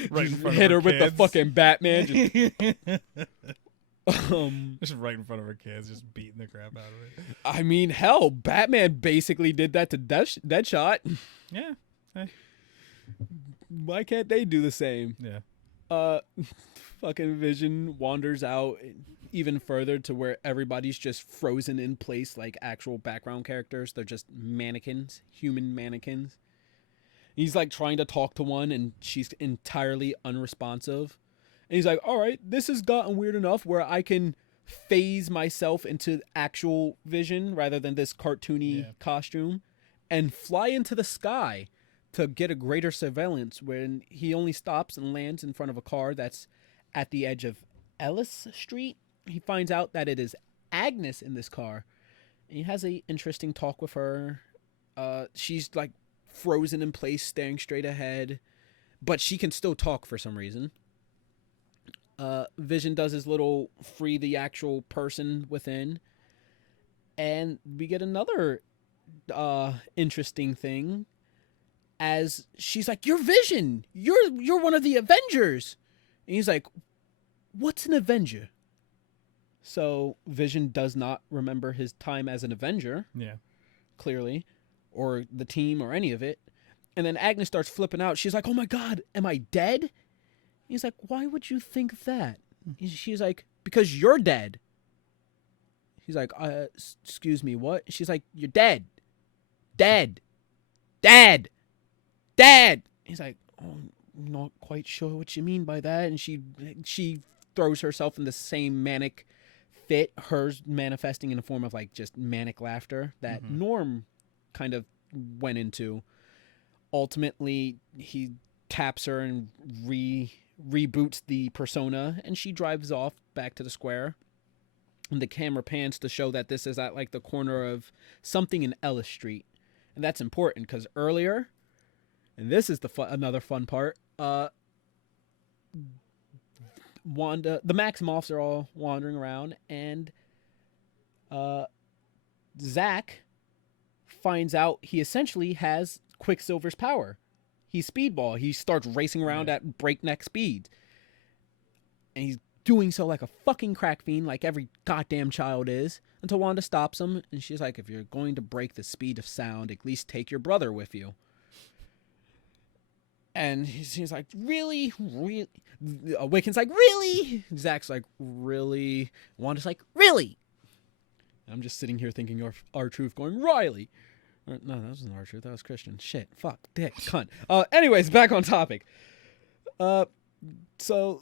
Right in front hit of her with the kids. fucking Batman. Just right in front of her kids, just beating the crap out of it. I mean, hell, Batman basically did that to Deadshot. Yeah. Hey. Why can't they do the same? Yeah. Fucking Vision wanders out even further to where everybody's just frozen in place like actual background characters. They're just mannequins, human mannequins. He's like trying to talk to one, and she's entirely unresponsive. And he's like, all right, this has gotten weird enough where I can phase myself into actual Vision rather than this cartoony costume and fly into the sky to get a greater surveillance when he only stops and lands in front of a car that's at the edge of Ellis Street. He finds out that it is Agnes in this car. And he has a interesting talk with her. She's like frozen in place, staring straight ahead, but she can still talk for some reason. Vision does his little free the actual person within, and we get another interesting thing as she's like, "You're Vision. You're one of the Avengers," and he's like, "What's an Avenger?" So Vision does not remember his time as an Avenger, clearly, or the team or any of it. And then Agnes starts flipping out. She's like, "Oh my God, am I dead?" He's like, "Why would you think that?" She's like, "Because you're dead." He's like, "Excuse me, what?" She's like, "You're dead. Dead. Dad. Dad." He's like, "Oh, I'm not quite sure what you mean by that." And she throws herself in the same manic fit, hers manifesting in the form of like just manic laughter that Norm kind of went into. Ultimately, he taps her and reboots the persona, and she drives off back to the square. And the camera pans to show that this is at like the corner of something in Ellis Street, and that's important because earlier, and this is another fun part. Wanda, the Maximoffs are all wandering around, and Zach finds out he essentially has Quicksilver's power. He's Speedball. He starts racing around at breakneck speed. And he's doing so like a fucking crack fiend, like every goddamn child is, until Wanda stops him, and she's like, "If you're going to break the speed of sound, at least take your brother with you." And he's like, "Really? Really?" Wiccan's like, "Really?" Zach's like, "Really?" Wanda's like, "Really?" I'm just sitting here thinking of R-Truth going, "Riley." No, that wasn't R-Truth. That was Christian. Shit. Fuck. Dick. Cunt. Anyways, back on topic. So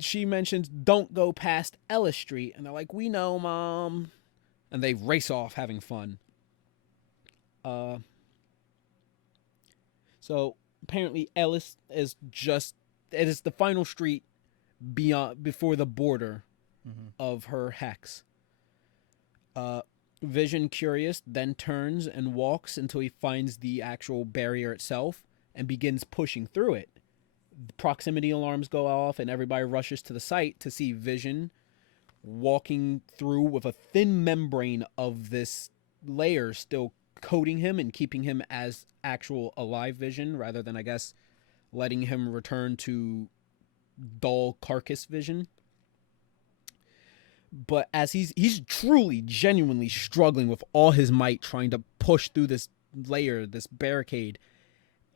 she mentions don't go past Ellis Street. And they're like, "We know, Mom." And they race off having fun. So apparently Ellis is it is the final street before the border of her hex. Vision, curious, then turns and walks until he finds the actual barrier itself and begins pushing through it. The proximity alarms go off and everybody rushes to the site to see Vision walking through with a thin membrane of this layer still coating him and keeping him as actual alive Vision rather than, I guess, letting him return to dull carcass Vision. But as he's truly, genuinely struggling with all his might, trying to push through this layer, this barricade,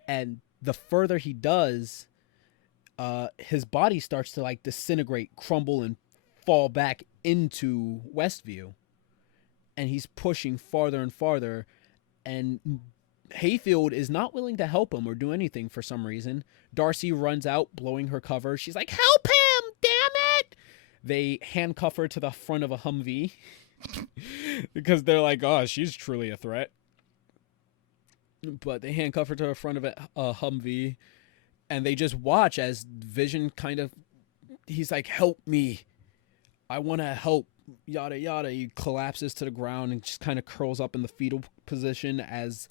and the further he does, his body starts to like disintegrate, crumble, and fall back into Westview. And he's pushing farther and farther, and Hayfield is not willing to help him or do anything for some reason. Darcy runs out, blowing her cover. She's like, "Help him, damn it!" They handcuff her to the front of a Humvee because they're like, "Oh, she's truly a threat." But they handcuff her to the front of a Humvee, and they just watch as Vision he's like, "Help me. I want to help." Yada, yada. He collapses to the ground and just kind of curls up in the fetal position as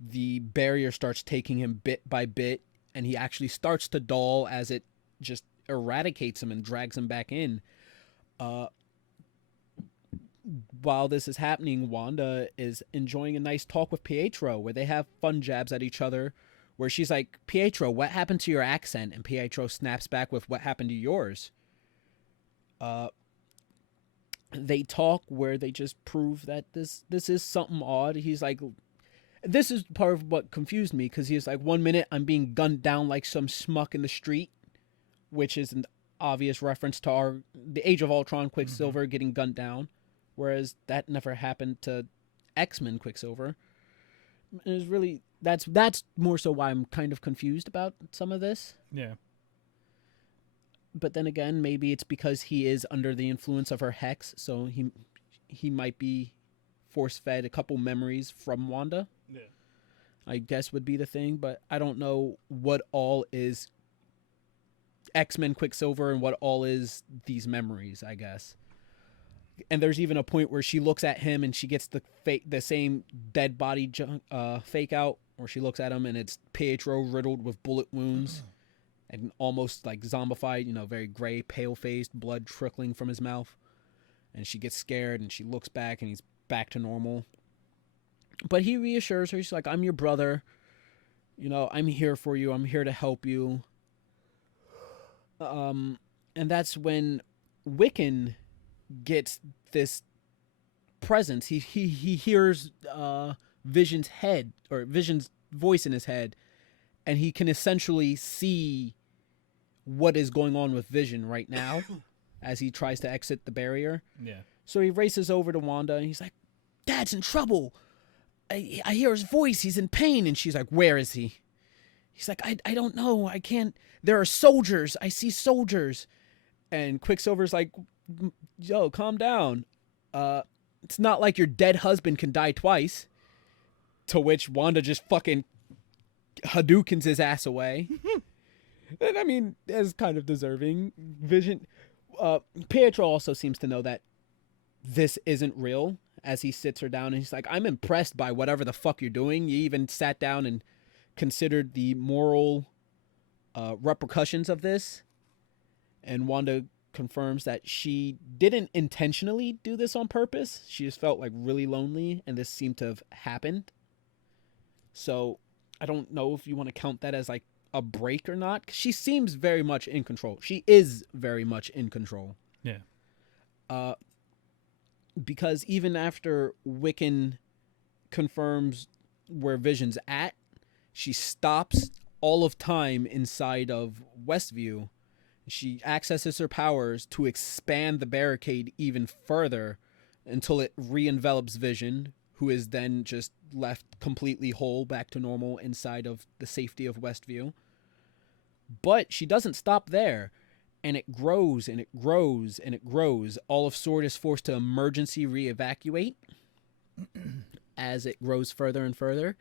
the barrier starts taking him bit by bit, and he actually starts to dull as it just eradicates him and drags him back in. While this is happening, Wanda is enjoying a nice talk with Pietro where they have fun jabs at each other where she's like, "Pietro, what happened to your accent?" And Pietro snaps back with, "What happened to yours?" They talk where they just prove that this is something odd. He's like, this is part of what confused me because he's like, one minute I'm being gunned down like some schmuck in the street, which is an obvious reference to the Age of Ultron Quicksilver getting gunned down, whereas that never happened to X-Men Quicksilver. It was really that's more so why I'm kind of confused about some of this. Yeah. but then again, maybe it's because he is under the influence of her hex, so he might be force fed a couple memories from Wanda. Yeah. I guess would be the thing, but I don't know what all is X-Men Quicksilver and what all is these memories, I guess. And there's even a point where she looks at him and she gets the same dead body fake out, where she looks at him and it's Pietro riddled with bullet wounds and almost like zombified, very gray, pale-faced, blood trickling from his mouth. And she gets scared and she looks back and he's back to normal. But he reassures her. He's like, I'm your brother. I'm here for you. I'm here to help you. And that's when Wiccan gets this presence. He hears Vision's head, or Vision's voice in his head, and he can essentially see what is going on with Vision right now as he tries to exit the barrier. Yeah. So he races over to Wanda and he's like, Dad's in trouble. I hear his voice. He's in pain. And she's like, where is he? He's like, I don't know. I can't. There are soldiers. I see soldiers. And Quicksilver's like, yo, calm down. It's not like your dead husband can die twice. To which Wanda just fucking Hadoukens his ass away. And I mean, as kind of deserving. Vision. Pietro also seems to know that this isn't real, as he sits her down and he's like, I'm impressed by whatever the fuck you're doing. You even sat down and considered the moral repercussions of this. And Wanda confirms that she didn't intentionally do this on purpose. She just felt like really lonely and this seemed to have happened. So I don't know if you want to count that as like a break or not. She seems very much in control. She is very much in control. Yeah. Because even after Wiccan confirms where Vision's at, she stops all of time inside of Westview. She accesses her powers to expand the barricade even further until it re-envelops Vision, who is then just left completely whole, back to normal inside of the safety of Westview. But she doesn't stop there. And it grows and it grows and it grows. All of S.W.O.R.D. is forced to emergency re-evacuate as it grows further and further.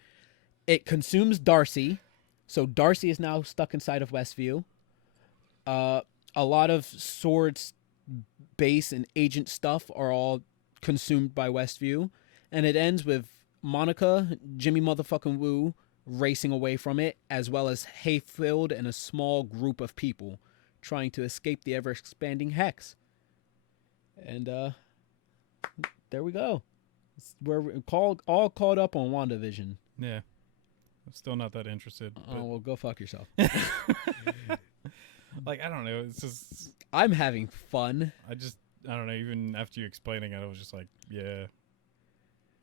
It consumes Darcy. So Darcy is now stuck inside of Westview. A lot of S.W.O.R.D's base and agent stuff are all consumed by Westview. And it ends with Monica, Jimmy motherfucking Woo, racing away from it, as well as Hayfield and a small group of people trying to escape the ever-expanding hex. And there we go. We're all caught up on WandaVision. Yeah. I'm still not that interested. Oh, well, go fuck yourself. Like, I don't know. It's just... I'm having fun. I don't know. Even after you explaining it, I was just like, yeah.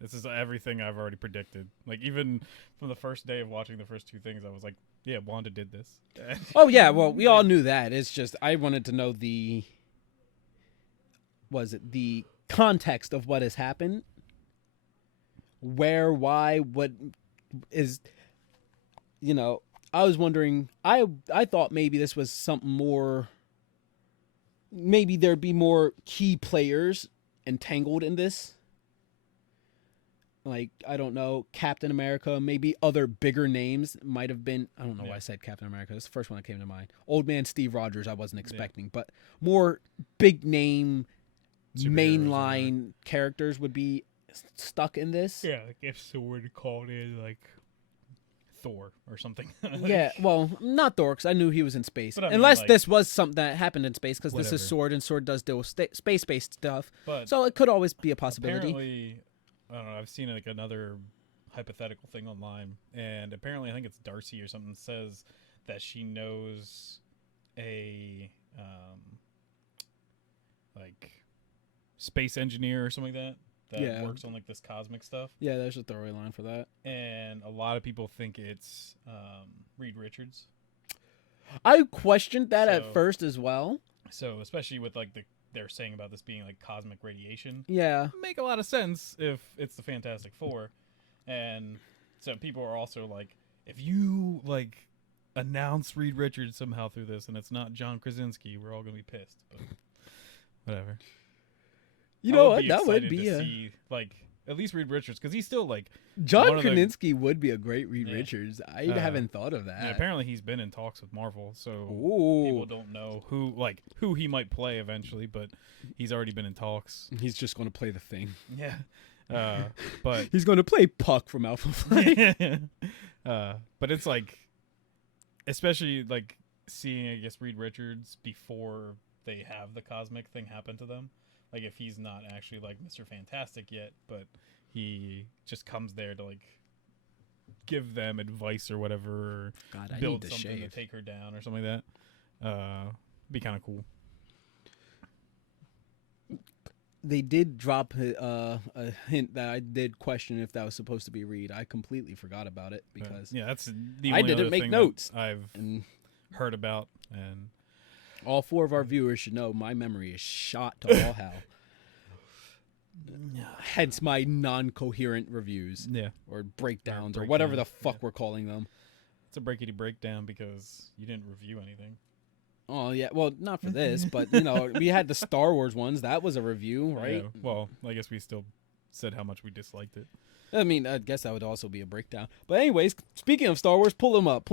This is everything I've already predicted. Like, even from the first day of watching the first two things, I was like, yeah, Wanda did this. Oh, yeah. Well, we all knew that. It's just, I wanted to know the context of what has happened. Where, why, what is, I was wondering, I thought maybe this was something more, maybe there'd be more key players entangled in this. Like, I don't know, Captain America, maybe other bigger names might have been. I don't know why I said Captain America. That's the first one that came to mind. Old man Steve Rogers, I wasn't expecting. But more big name, mainline characters would be stuck in this. Yeah, like if S.W.O.R.D. called in, like, Thor or something. Yeah, well, not Thor, because I knew he was in space. But I mean, unless like, this was something that happened in space, because this is S.W.O.R.D. and S.W.O.R.D. does deal with space-based stuff. But so it could always be a possibility. Apparently, I don't know, I've seen like another hypothetical thing online, and apparently I think it's Darcy or something says that she knows a like space engineer or something like that works on like this cosmic stuff. Yeah, there's a throwaway line for that. And a lot of people think it's Reed Richards. I questioned that at first as well. So especially with like they're saying about this being like cosmic radiation. Yeah. Make a lot of sense if it's the Fantastic Four. And so people are also like, if you like announce Reed Richards somehow through this, and it's not John Krasinski, we're all gonna be pissed. But whatever. You know what? That would be see, like, at least Reed Richards, because he's still like John Krasinski would be a great Reed Richards. I haven't thought of that. And apparently, he's been in talks with Marvel, so people don't know who he might play eventually, but he's already been in talks. He's just going to play the Thing. Yeah, but he's going to play Puck from Alpha Flight. But it's like, especially like seeing, I guess, Reed Richards before they have the cosmic thing happen to them. Like, if he's not actually, like, Mr. Fantastic yet, but he just comes there to, like, give them advice or whatever, or build something to take her down or something like that. Be kind of cool. They did drop a hint that I did question if that was supposed to be Reed. I completely forgot about it because that's the only I didn't make notes. I've heard about, and all 4 of our viewers should know my memory is shot to all hell. Hence my non-coherent reviews. Yeah. Or breakdowns or whatever the fuck we're calling them. It's a breakity breakdown because you didn't review anything. Oh, yeah. Well, not for this, but, you know, we had the Star Wars ones. That was a review, right? Yeah. Well, I guess we still said how much we disliked it. I mean, I guess that would also be a breakdown. But anyways, speaking of Star Wars, pull them up.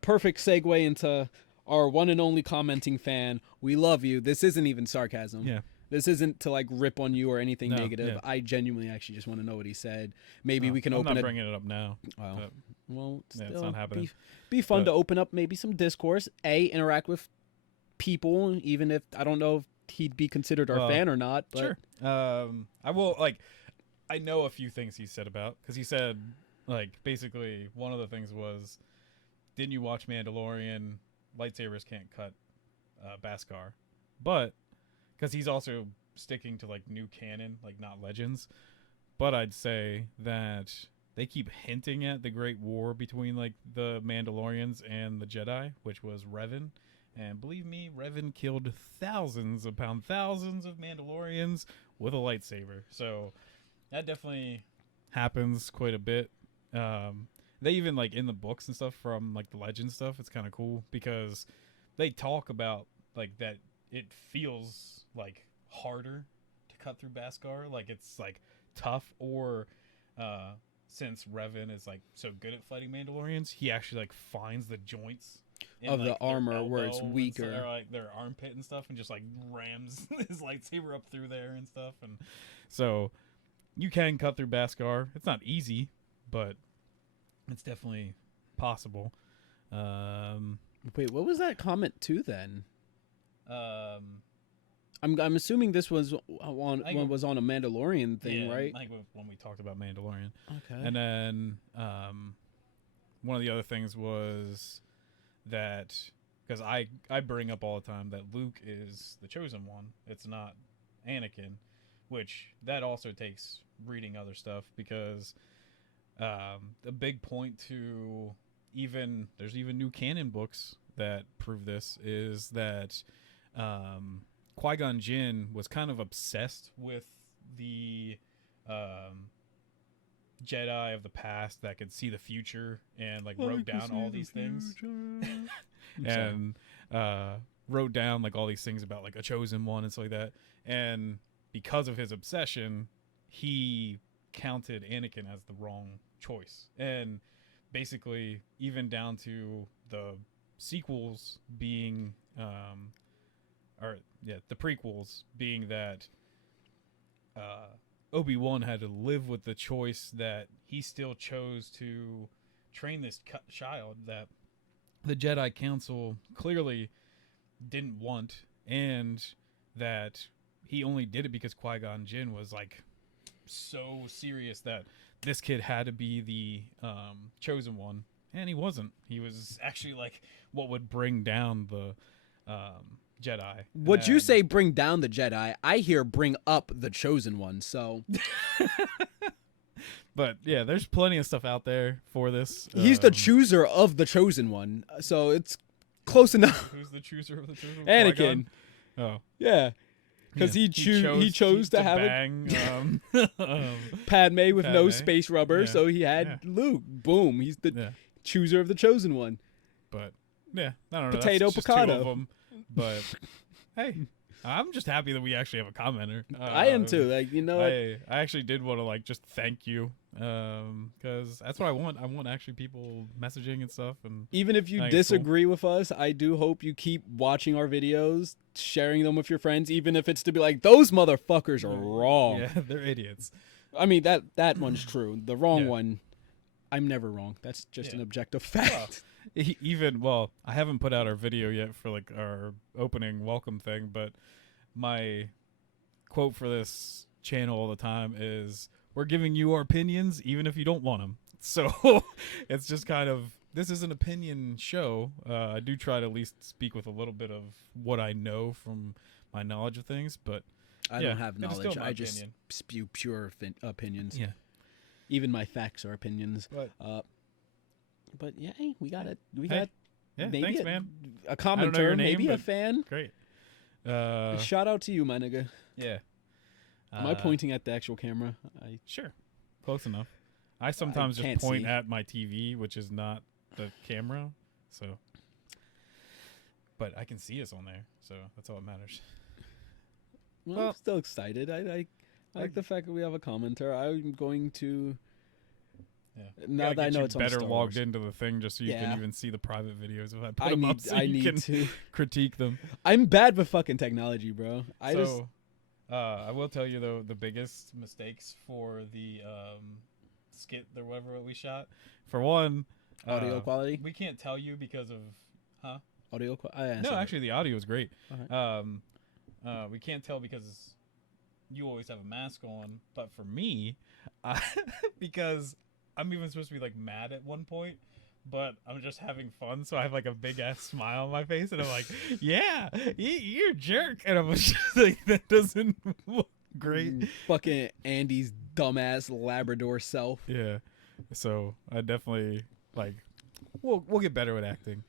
Perfect segue into our one and only commenting fan. We love you. This isn't even sarcasm. Yeah. This isn't to like rip on you or anything negative. Yeah. I genuinely actually just want to know what he said. Maybe we can open it. I'm not bringing it up now. Well, still, it's not happening. Be fun to open up maybe some discourse. Interact with people, even if I don't know if he'd be considered our fan or not. But. Sure. I will I know a few things he said about, because he said basically one of the things was, didn't you watch Mandalorian? Lightsabers can't cut Beskar, but because he's also sticking to new canon, not Legends. But I'd say that they keep hinting at the Great War between the Mandalorians and the Jedi, which was Revan. And believe me, Revan killed thousands of Mandalorians with a lightsaber. So that definitely happens quite a bit. They even in the books and stuff from the Legend stuff, it's kind of cool because they talk about that it feels harder to cut through Beskar, it's tough, or since Revan is so good at fighting Mandalorians, he actually finds the joints of the armor where it's weaker, or their armpit and stuff, and just rams his lightsaber up through there and stuff. And so you can cut through Beskar. It's not easy, but it's definitely possible. Wait, what was that comment to then? I'm assuming this was on a Mandalorian thing, right? I think when we talked about Mandalorian. Okay. And then one of the other things was that, because I bring up all the time that Luke is the chosen one. It's not Anakin, which that also takes reading other stuff, because a big point to there's even new canon books that prove this, is that Qui-Gon Jinn was kind of obsessed with the Jedi of the past that could see the future and wrote down all these things and wrote down all these things about a chosen one and stuff like that. And because of his obsession, he counted Anakin as the wrong choice. And basically even down to the sequels being the prequels being that Obi-Wan had to live with the choice that he still chose to train this child that the Jedi Council clearly didn't want, and that he only did it because Qui-Gon Jinn was so serious that this kid had to be the chosen one, and he wasn't. He was actually what would bring down the Jedi. Would you say bring down the Jedi? I hear bring up the chosen one, so. But yeah, there's plenty of stuff out there for this. He's the chooser of the chosen one, so it's close enough. Who's the chooser of the chosen one? Anakin. Qui-Gon? Oh. Yeah. Because he chose to have bang, Padme with no space rubber, so he had Luke. Boom. He's the chooser of the chosen one. But Yeah, I don't know. Potato That's just two of picado. them, but hey, I'm just happy that we actually have a commenter. I am too. Like, you know what? I actually did want to like just thank you, because that's what I want. I want actually people messaging and stuff, and Even if you I think it's cool. disagree with us, I do hope you keep watching our videos, sharing them with your friends, even if it's to be like, those motherfuckers are wrong. Yeah, they're idiots. I mean, that one's true. The wrong Yeah. one, I'm never wrong. That's just Yeah. an objective fact. Even I haven't put out our video yet for like our opening welcome thing, but my quote for this channel all the time is, "We're giving you our opinions, even if you don't want them." So it's just kind of, this is an opinion show. I do try to at least speak with a little bit of what I know from my knowledge of things, but I yeah, don't have it's still knowledge. my I just opinion. spew pure opinions. Yeah. Even my facts are opinions. But But yeah, hey, we got it. We Hey, got yeah, maybe thanks, a, man. a don't know your commenter, name, maybe a but- fan. Great. Shout out to you, my nigga. Yeah. Am I pointing at the actual camera? Sure. Close enough. I sometimes just can't point see. at my TV, which is not the camera. So, but I can see us on there, so that's all that matters. Well, I'm still excited. I like the fact that we have a commenter. I'm going to. Yeah. Now Gotta that I get know you it's on better Star logged Wars. into the thing, just so you Yeah. can even see the private videos if I put I them need. up, so I you need can to. critique them. I'm bad with fucking technology, bro. I will tell you though, the biggest mistakes for the skit or whatever we shot. For one, Audio quality. we can't tell you because of Audio quality. no, actually the audio is great. Alright. We can't tell because you always have a mask on, but for me, because I'm even supposed to be like mad at one point, but I'm just having fun, so I have like a big ass smile on my face, and I'm like, "Yeah, you're a jerk," and I'm just like, "That doesn't look great." Fucking Andy's dumbass Labrador self. Yeah, so I definitely like. We'll get better at acting.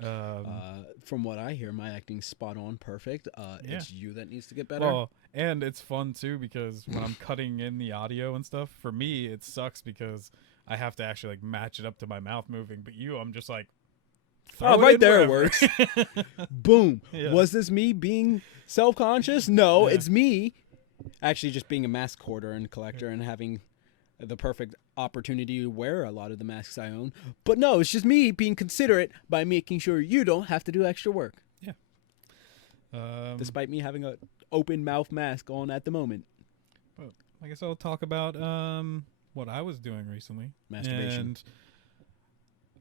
From what I hear, my acting's spot on, perfect. It's you that needs to get better. Well, and it's fun too because when I'm cutting in the audio and stuff, for me it sucks because I have to actually like match it up to my mouth moving. But I'm just like, throw right in there it wherever. works. Boom. Yeah. Was this me being self-conscious? No, Yeah. it's me actually just being a mask hoarder and collector and having the perfect opportunity to wear a lot of the masks I own. But no, it's just me being considerate by making sure you don't have to do extra work. Despite me having a open mouth mask on at the moment. I guess I'll talk about what I was doing recently. Masturbation. And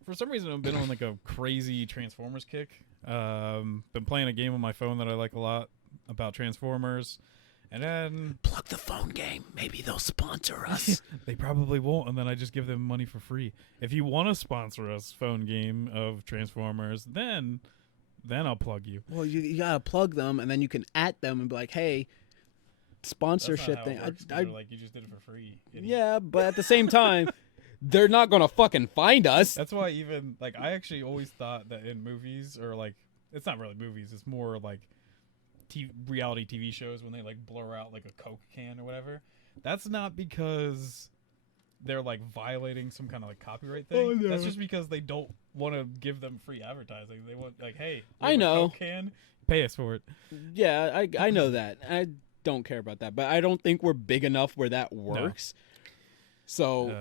for some reason, I've been on like a crazy Transformers kick. Been playing a game on my phone that I like a lot about Transformers. And then Plug the phone game. Maybe they'll sponsor us. they probably won't, and then I just give them money for free. If you want to sponsor us phone game of Transformers, then I'll plug you. Well, you gotta plug them, and then you can at them and be like, "Hey, sponsorship That's not thing." how it works, 'cause they're like, you just did it for free. idiot. Yeah, but at the same time, they're not gonna fucking find us. That's why even like I actually always thought that in movies or like it's not really movies, it's more like reality TV shows when they like blur out like a Coke can or whatever. That's not because they're like violating some kind of like copyright thing. Oh, no. That's just because they don't want to give them free advertising. They want like, hey, I you have a know. Coke can, pay us for it. Yeah, I know that. I don't care about that, but I don't think we're big enough where that works. So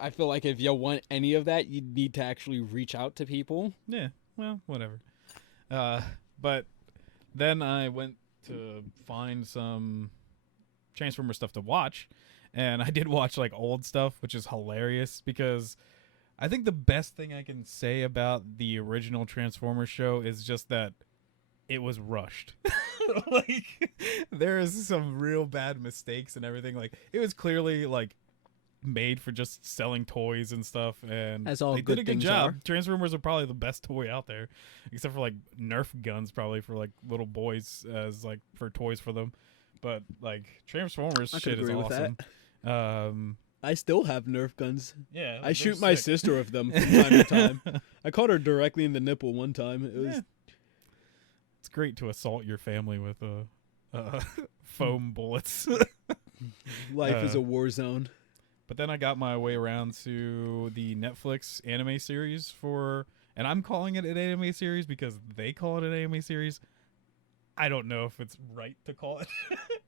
I feel like if you want any of that, you need to actually reach out to people. Yeah, well, whatever. But then I went to find some Transformer stuff to watch, and I did watch like old stuff, which is hilarious because I think the best thing I can say about the original Transformers show is just that it was rushed. Like there is some real bad mistakes and everything. Like it was clearly like made for just selling toys and stuff, and As all they good did a good things job. are. Transformers are probably the best toy out there, except for like Nerf guns, probably for like little boys as like for toys for them. But like Transformers I could shit is agree with awesome. I still have Nerf guns. Yeah, I they're shoot my sick. sister with them from time to time. I caught her directly in the nipple one time. It was Yeah. It's great to assault your family with foam bullets. life is a war zone. But then I got my way around to the Netflix anime series for and I'm calling it an anime series because they call it an anime series. I don't know if it's right to call it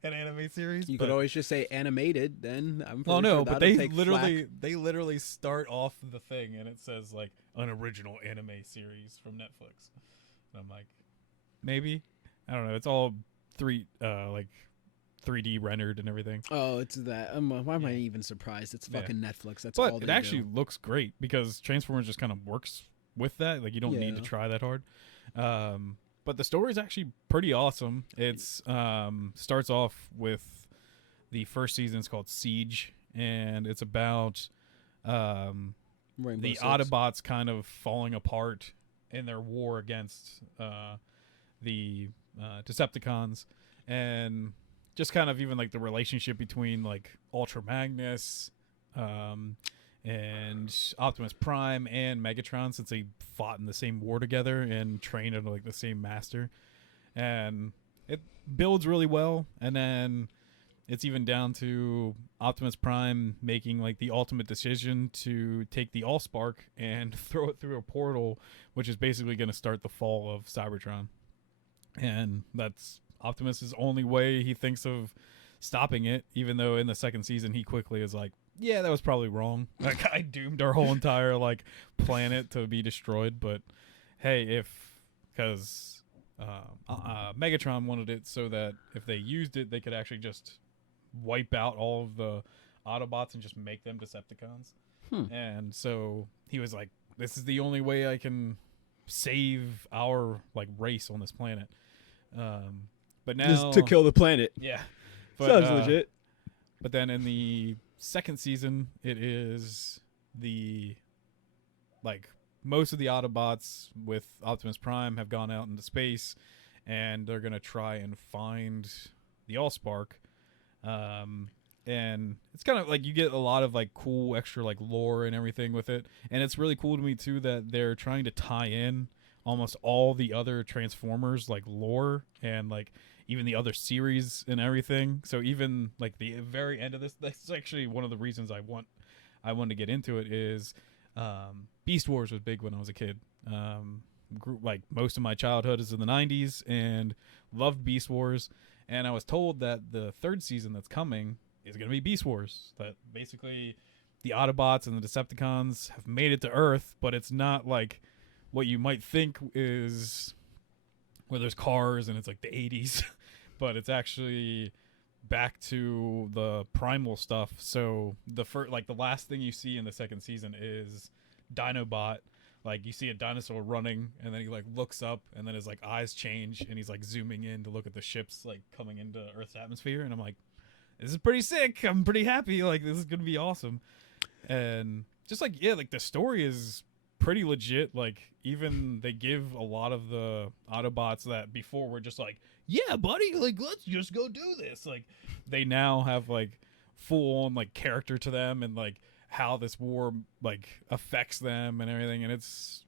an anime series. You could always just say animated. Then I'm well, pretty no, sure but that'll take flack. they literally start off the thing and it says like an original anime series from Netflix. And I'm like, maybe, I don't know. It's all 3D rendered and everything. Oh, it's that. Why am I even surprised? It's fucking Netflix. That's but all they it actually do. looks great because Transformers just kind of works with that. Like you don't need to try that hard. But the story is actually pretty awesome. It's starts off with the first season. It's called Siege, and it's about the Autobots kind of falling apart in their war against the Decepticons, and just kind of even like the relationship between like Ultra Magnus and Optimus Prime and Megatron, since they fought in the same war together and trained under like the same master. And it builds really well, and then it's even down to Optimus Prime making like the ultimate decision to take the Allspark and throw it through a portal, which is basically going to start the fall of Cybertron. And that's Optimus's only way he thinks of stopping it, even though in the second season he quickly is like, yeah, that was probably wrong. Like I doomed our whole entire like planet to be destroyed. But hey, because Megatron wanted it so that if they used it, they could actually just wipe out all of the Autobots and just make them Decepticons. And so he was like, this is the only way I can save our like race on this planet. But now just to kill the planet. Yeah, but, sounds legit. But then in the second season, it is the like most of the Autobots with Optimus Prime have gone out into space, and they're gonna try and find the Allspark. And it's kind of like you get a lot of like cool extra like lore and everything with it, and it's really cool to me too that they're trying to tie in almost all the other Transformers like lore and like even the other series and everything. So even like the very end of that's actually one of the reasons I wanted to get into it is Beast Wars was big when I was a kid. Like most of my childhood is in the 90s and loved Beast Wars, and I was told that the third season that's coming is going to be Beast Wars, that basically the Autobots and the Decepticons have made it to Earth, but it's not like what you might think is where there's cars and it's like the 80s, but it's actually back to the primal stuff. So the last thing you see in the second season is Dinobot. Like you see a dinosaur running, and then he like looks up, and then his like eyes change, and he's like zooming in to look at the ships like coming into Earth's atmosphere, and I'm like, this is pretty sick. I'm pretty happy. Like this is gonna be awesome. And just like like the story is pretty legit. Like even they give a lot of the Autobots that before were just like, yeah buddy, like let's just go do this, like they now have like full on like character to them and like how this war like affects them and everything. And it's,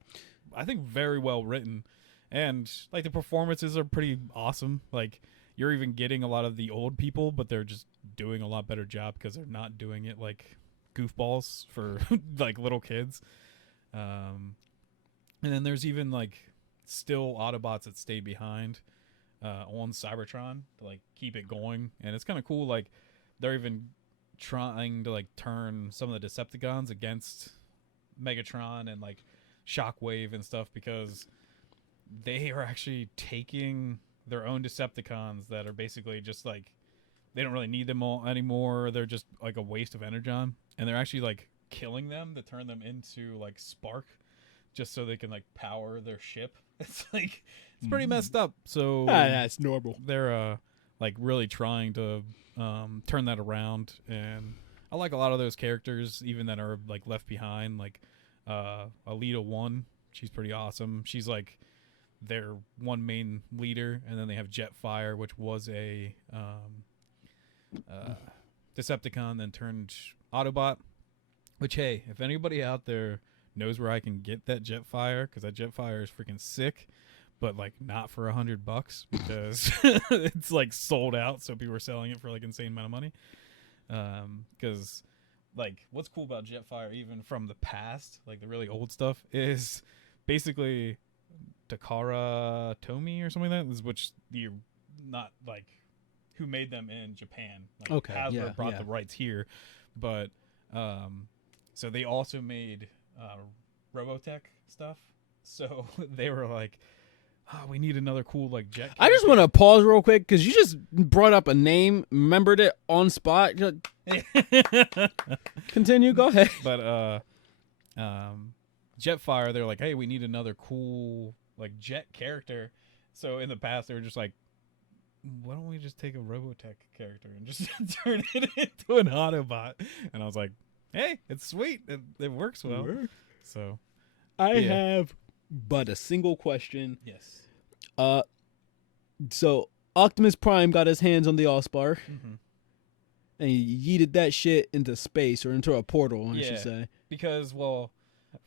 I think, very well written, and like the performances are pretty awesome. Like you're even getting a lot of the old people, but they're just doing a lot better job because they're not doing it like goofballs for like little kids. And then there's even like still Autobots that stay behind on Cybertron to like keep it going, and it's kind of cool. Like they're even trying to like turn some of the Decepticons against Megatron and like Shockwave and stuff, because they are actually taking their own Decepticons that are basically just like, they don't really need them all anymore. They're just like a waste of energon, and they're actually like killing them to turn them into like Spark, just so they can like power their ship. It's like, it's pretty messed up. So that's normal. They're like really trying to turn that around, and I like a lot of those characters even that are like left behind, like Alita 1. She's pretty awesome. She's like their one main leader, and then they have Jetfire, which was a Decepticon then turned Autobot, which, hey, if anybody out there knows where I can get that Jetfire, because that Jetfire is freaking sick, but like not for $100 because it's like sold out, so people are selling it for like insane amount of money. Because like what's cool about Jetfire, even from the past, like the really old stuff, is basically Takara Tomy or something like that, which you're not like who made them in Japan. Like, Okay, Hasbro brought the rights here, but so they also made Robotech stuff. So they were like, oh, we need another cool like jet. I just want to pause real quick because you just brought up a name, remembered it on spot. Continue, go ahead. But Jetfire, they're like, hey, we need another cool like jet character. So in the past, they were just like, why don't we just take a Robotech character and just turn it into an Autobot? And I was like, hey, it's sweet. It works well. So I have but a single question. Yes. So Optimus Prime got his hands on the Allspark, Mm-hmm. and he yeeted that shit into space or into a portal, I should say. Because, well,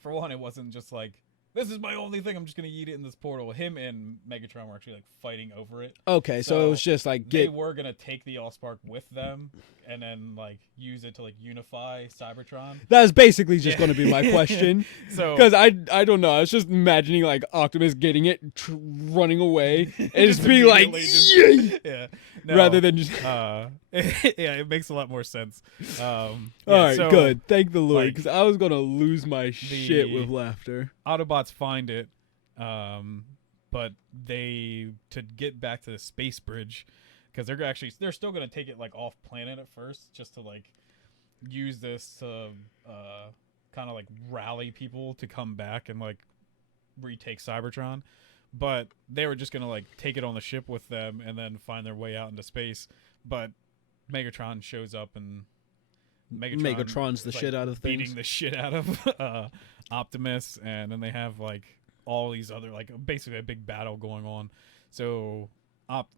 for one, it wasn't just like, this is my only thing, I'm just going to yeet it in this portal. Him and Megatron were actually like fighting over it. Okay, so it was just like they were going to take the Allspark with them and then like use it to like unify Cybertron. That's basically just going to be my question. So because I don't know, I was just imagining like Optimus getting it, running away, and just being like, yay! Yeah, rather than just yeah, it makes a lot more sense. All right, so, good, thank the Lord, like, because I was gonna lose my shit with laughter. Autobots find it, but to get back to the space bridge, because they're still gonna take it like off planet at first, just to like use this to kind of like rally people to come back and like retake Cybertron. But they were just gonna like take it on the ship with them and then find their way out into space. But Megatron shows up and Megatron's the like shit out of things, beating the shit out of Optimus, and then they have like all these other like basically a big battle going on. So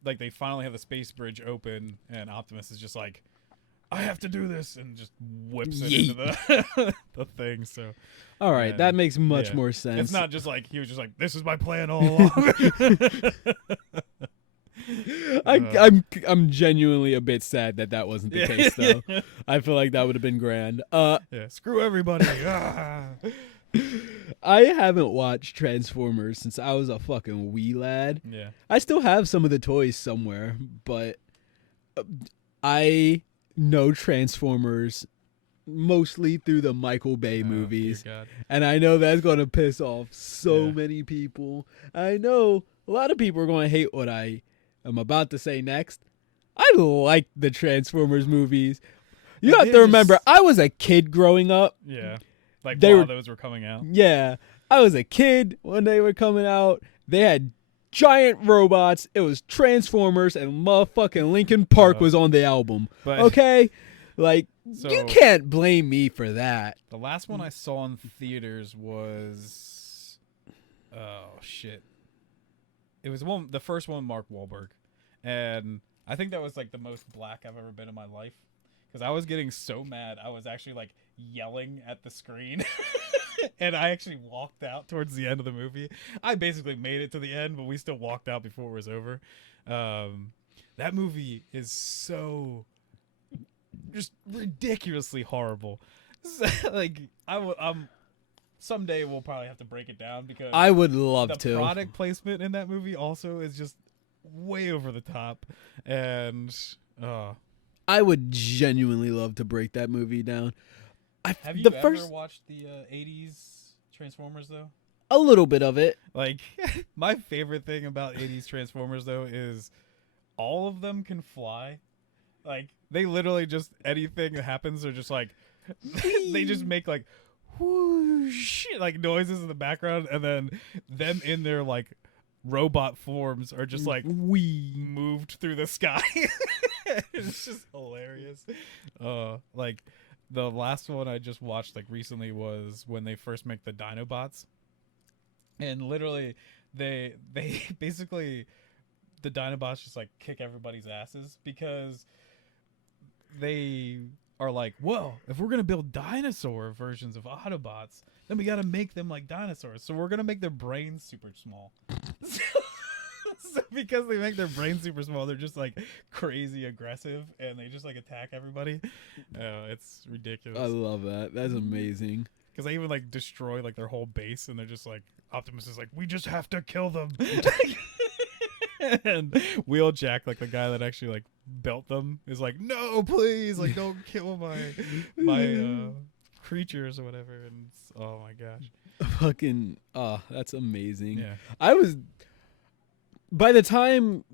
like they finally have the space bridge open, and Optimus is just like, I have to do this, and just whips it into the thing. So all right, that makes much more sense. It's not just like he was just like, this is my plan all along. I'm genuinely a bit sad that wasn't the case though. I feel like that would have been grand. Screw everybody. I haven't watched Transformers since I was a fucking wee lad. Yeah. I still have some of the toys somewhere, but I know Transformers mostly through the Michael Bay movies. Dear God. And I know that's going to piss off so many people. I know a lot of people are going to hate what I am about to say next. I like the Transformers movies. You have to remember, I was a kid growing up. Yeah. Like while those were coming out. Yeah. I was a kid when they were coming out. They had giant robots. It was Transformers, and motherfucking Linkin Park was on the album. Okay? Like, you can't blame me for that. The last one I saw in theaters was... Oh, shit. It was the first one, Mark Wahlberg. And I think that was like the most black I've ever been in my life. Because I was getting so mad. I was actually like yelling at the screen. And I actually walked out towards the end of the movie. I basically made it to the end, but we still walked out before it was over. That movie is so just ridiculously horrible. Like I'm someday we'll probably have to break it down, because I would love to. The product placement in that movie also is just way over the top, and I would genuinely love to break that movie down. Have you ever watched the 80s Transformers, though? A little bit of it. Like, my favorite thing about 80s Transformers, though, is all of them can fly. Like, they literally just, anything that happens, they're just like, they just make like, whoosh, like noises in the background, and then them in their like robot forms are just like moved through the sky. It's just hilarious. Like the last one I just watched like recently was when they first make the Dinobots, and literally they basically, the Dinobots just like kick everybody's asses, because they are like, well, if we're gonna build dinosaur versions of Autobots, then we gotta make them like dinosaurs. So we're gonna make their brains super small. So because they make their brains super small, they're just like crazy aggressive, and they just like attack everybody. It's ridiculous. I love that. That's amazing. Because they even like destroy like their whole base, and they're just like Optimus is like, we just have to kill them. And Wheeljack, like the guy that actually like built them, is like, no, please, like don't kill my creatures or whatever. And oh my gosh, Fucking that's amazing. yeah. I was by the time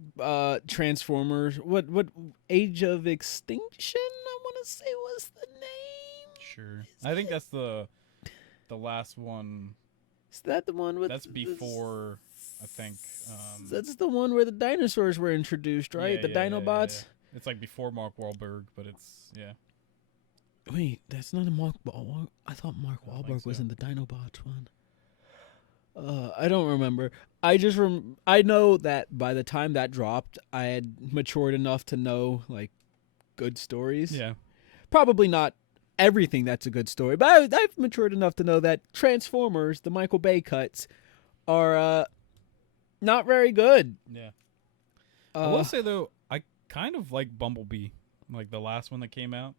Transformers, what Age of Extinction I want to say was the name. Sure. I think that's the last one. Is that the one with? That's before, I think. That's the one where the dinosaurs were introduced, right? Yeah, the Dinobots. Yeah. It's like before Mark Wahlberg, but it's Wait, that's not a Mark. I thought Mark I don't Wahlberg think was so. in the Dinobots one. I don't remember. I just I know that by the time that dropped, I had matured enough to know like good stories. Yeah. Probably not everything that's a good story, but I've matured enough to know that Transformers, the Michael Bay cuts, are not very good. Yeah. I will say though, I kind of like Bumblebee, like the last one that came out.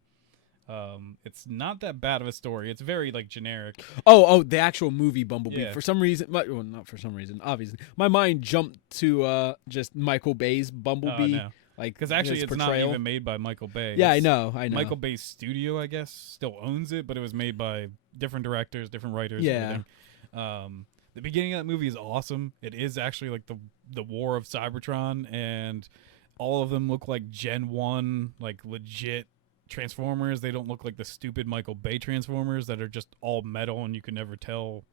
It's not that bad of a story. It's very like generic. Oh, the actual movie Bumblebee. Yeah. For some reason, well, not for some reason, obviously, my mind jumped to just Michael Bay's Bumblebee. No. Like, Because actually, his it's portrayal. not even made by Michael Bay. Yeah, It's I know. Michael Bay's studio, I guess, still owns it, but it was made by different directors, different writers. Yeah. Everything. The beginning of that movie is awesome. It is actually like the War of Cybertron, and all of them look like Gen 1, like legit Transformers. They don't look like the stupid Michael Bay Transformers that are just all metal and you can never tell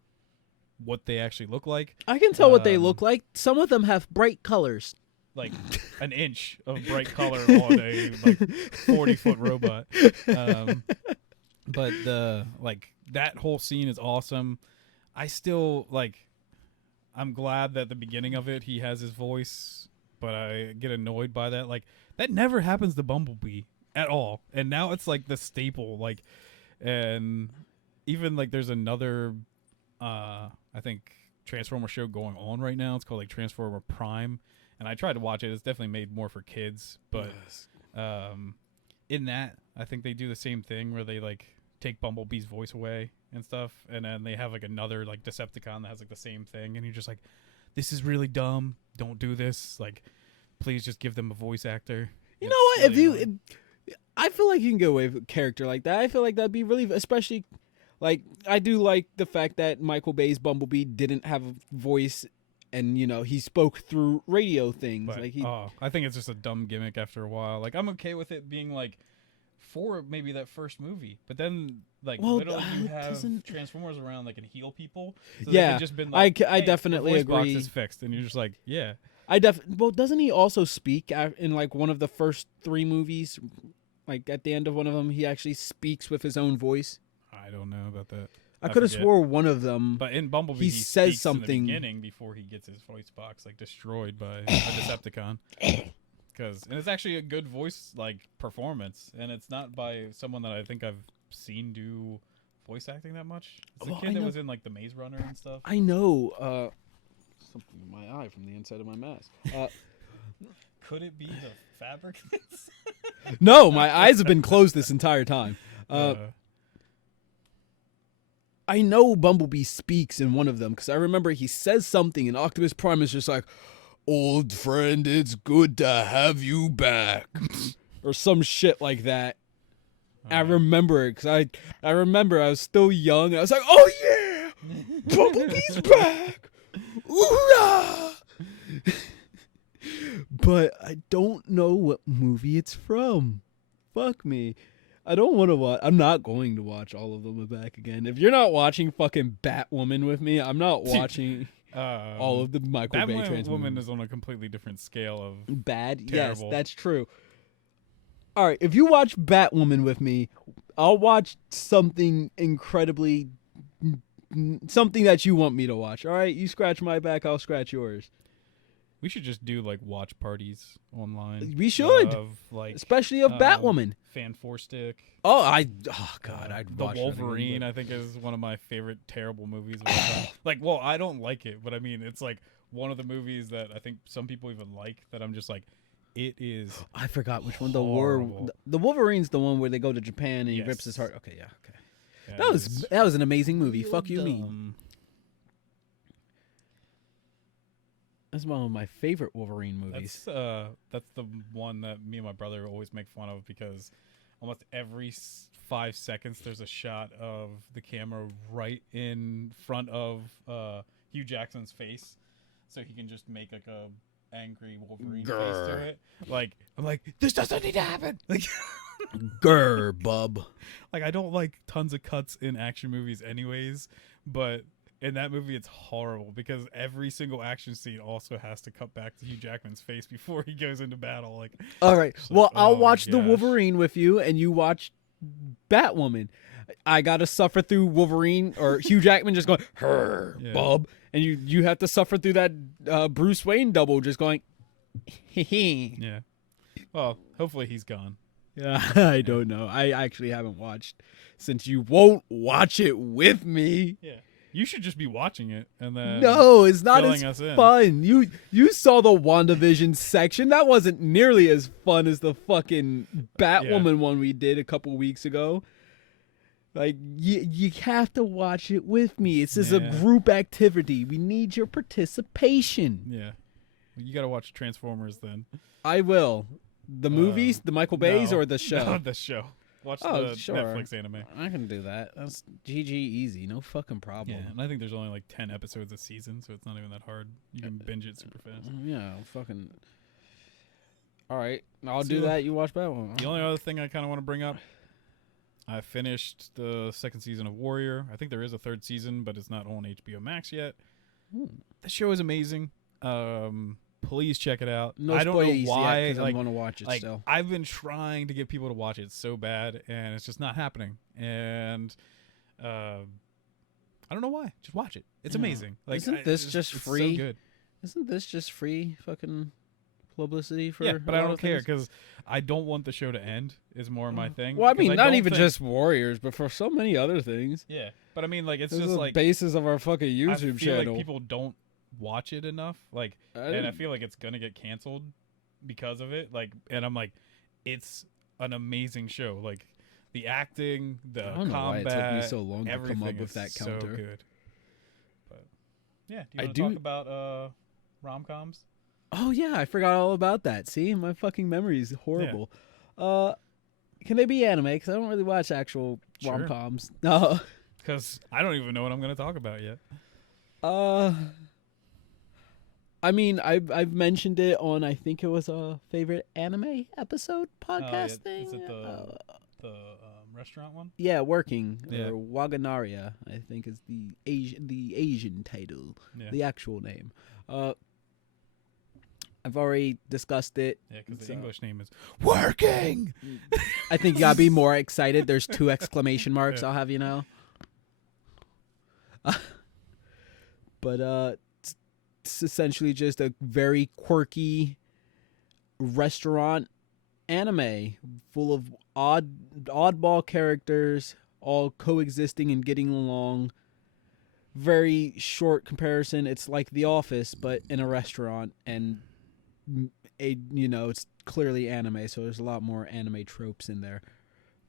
what they actually look like. I can tell what they look like. Some of them have bright colors. Like an inch of bright color on a like 40-foot robot. But the like that whole scene is awesome. I still I'm glad that at the beginning of it he has his voice, but I get annoyed by that. Like that never happens to Bumblebee at all. And now it's like the staple, like, and even like there's another I think Transformer show going on right now. It's called like Transformer Prime. And I tried to watch it. It's definitely made more for kids, but in that, I think they do the same thing where they like take Bumblebee's voice away and stuff, and then they have like another like Decepticon that has like the same thing, and you're just like, this is really dumb. Don't do this. Like, please just give them a voice actor. You know what? I feel like you can get away with a character like that. I feel like that'd be really, especially like I do like the fact that Michael Bay's Bumblebee didn't have a voice. And, you know, he spoke through radio things. But, like I think it's just a dumb gimmick after a while. Like, I'm okay with it being, like, for maybe that first movie. But then, like, literally you have Transformers around, like, and heal people. So yeah, they could just been like, I definitely the voice agree. box is fixed. And you're just like, yeah. Well, doesn't he also speak in, like, one of the first 3 movies? Like, at the end of one of them, he actually speaks with his own voice? I don't know about that. I could have swore one of them. But in Bumblebee, he says speaks something in the beginning before he gets his voice box like destroyed by a Decepticon. And it's actually a good voice like performance, and it's not by someone that I think I've seen do voice acting that much. It's the kid that was in like the Maze Runner and stuff. I know. Something in my eye from the inside of my mask. Could it be the fabric? No, my eyes have been closed this entire time. I know Bumblebee speaks in one of them because I remember he says something and Optimus Prime is just like, "Old friend, it's good to have you back," or some shit like that. I remember it because I remember I was still young. I was like, "Oh yeah, Bumblebee's back, hoorah!" But I don't know what movie it's from. Fuck me. I don't want to watch. I'm not going to watch all of them back again. If you're not watching fucking Batwoman with me, I'm not watching all of the Michael Bay Transformers. Batwoman is on a completely different scale of bad. terrible. Yes, that's true. All right, if you watch Batwoman with me, I'll watch something incredibly, something that you want me to watch. All right, you scratch my back, I'll scratch yours. We should just do like watch parties online. We should, especially of Batwoman. Fan 4-stick. Oh God, I'd the watch Wolverine. I think is one of my favorite terrible movies of all time. Like, well, I don't like it, but I mean, it's like one of the movies that I think some people even like. That I'm just like, it is. I forgot which one. Horrible. The Wolverine's the one where they go to Japan and he Yes. rips his heart. Okay, yeah, okay. Yeah, that was an amazing movie. real Fuck you, dumb. mean. That's one of my favorite Wolverine movies. That's the one that me and my brother always make fun of because almost every 5 seconds there's a shot of the camera right in front of Hugh Jackman's face, so he can just make like a angry Wolverine face to it. Like I'm like, this doesn't need to happen. Like, Grr, bub. like I don't like tons of cuts in action movies, anyways, but in that movie it's horrible because every single action scene also has to cut back to Hugh Jackman's face before he goes into battle. Like, All right. it's Well, like, I'll oh watch my the gosh. Wolverine with you, and you watch Batwoman. I gotta suffer through Wolverine or Hugh Jackman just going, "Her, Yeah. bub," and you have to suffer through that Bruce Wayne double just going, "Hee." Yeah. Well, hopefully he's gone. Yeah, I don't know. I actually haven't watched since you won't watch it with me. Yeah. You should just be watching it and then No, it's not filling as us in. fun. You saw the WandaVision section. That wasn't nearly as fun as the fucking Batwoman one we did a couple weeks ago. Like, you have to watch it with me. It's just a Yeah. group activity. We need your participation. Yeah. Well, you got to watch Transformers then. I will. The movies, the Michael Bay's, No. or the show? No, the show. Watch Oh, the sure. Netflix anime. I can do that. That's GG easy. No fucking problem. Yeah, and I think there's only like 10 episodes a season, so it's not even that hard. You can binge it super fast. Yeah, fucking. All right, I'll So, do that. You watch Batman. The only other thing I kind of want to bring up, I finished the second season of Warrior. I think there is a third season, but it's not on HBO Max yet. The show is amazing. Please check it out. No I don't know spoilies why. yet, 'cause like, I want to watch it like still. I've been trying to get people to watch it so bad, and it's just not happening. And I don't know why. Just watch it. It's Yeah. amazing. Like, Isn't this it's just it's free? So good. Isn't this just free fucking publicity for? Yeah, but a I lot don't of care things? because I don't want the show to end. Is more my thing. Well, I 'Cause mean, not don't even think- just Warriors, but for so many other things. Yeah, but I mean, like it's This is just the like basis of our fucking I YouTube feel channel. like people don't watch it enough. Like, and I feel like it's gonna get canceled because of it. Like, and I'm like, it's an amazing show. Like, the acting, the I don't know why it combat, took me so long to come everything up with is that so counter. good. But yeah, do you I want to do- talk about rom-coms? Oh yeah, I forgot all about that. See, my fucking memory is horrible. Can they be anime? Because I don't really watch actual Sure. rom-coms. No. Because I don't even know what I'm gonna talk about yet. I mean, I've mentioned it on, I think it was a favorite anime episode podcast thing. Is it the restaurant one? Yeah, Working, Yeah. or Waganaria, I think is the Asian title, Yeah, the actual name. I've already discussed it. yeah, because It's, the English name is Working. I think you gotta be more excited. There's 2 exclamation marks. Yeah. I'll have you know. But it's essentially just a very quirky restaurant anime full of oddball characters all coexisting and getting along. Very short comparison. It's like The Office, but in a restaurant, and it's clearly anime, so there's a lot more anime tropes in there.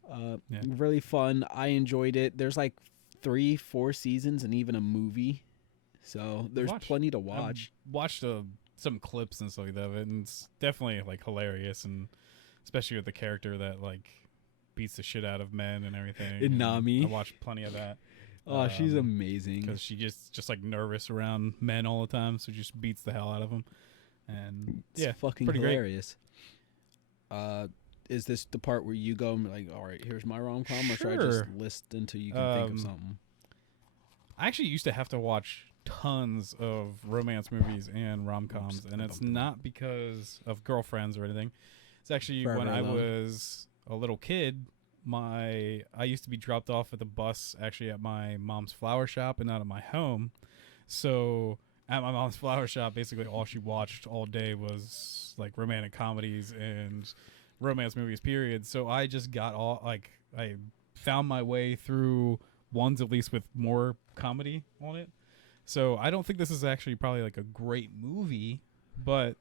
Yeah. Really fun. I enjoyed it. There's like 3-4 seasons and even a movie, so there's plenty to watch. I watched some clips and stuff like that, and it's definitely like hilarious, and especially with the character that like beats the shit out of men and everything. And and Nami. I watched plenty of that. Oh, she's amazing. Because she just like nervous around men all the time, so she just beats the hell out of them. And It's yeah, fucking pretty great. hilarious. Is this the part where you go and be like, all right, here's my rom-com, or should I just Sure. list until you can think of Um, something? I actually used to have to watch tons of romance movies and rom-coms, and it's not because of girlfriends or anything. It's actually Forever when I Alone. was a little kid, I used to be dropped off at the bus actually at my mom's flower shop and not at my home. So at my mom's flower shop, basically all she watched all day was like romantic comedies and romance movies, period. So I just got I found my way through ones at least with more comedy on it. So I don't think this is actually probably like a great movie, but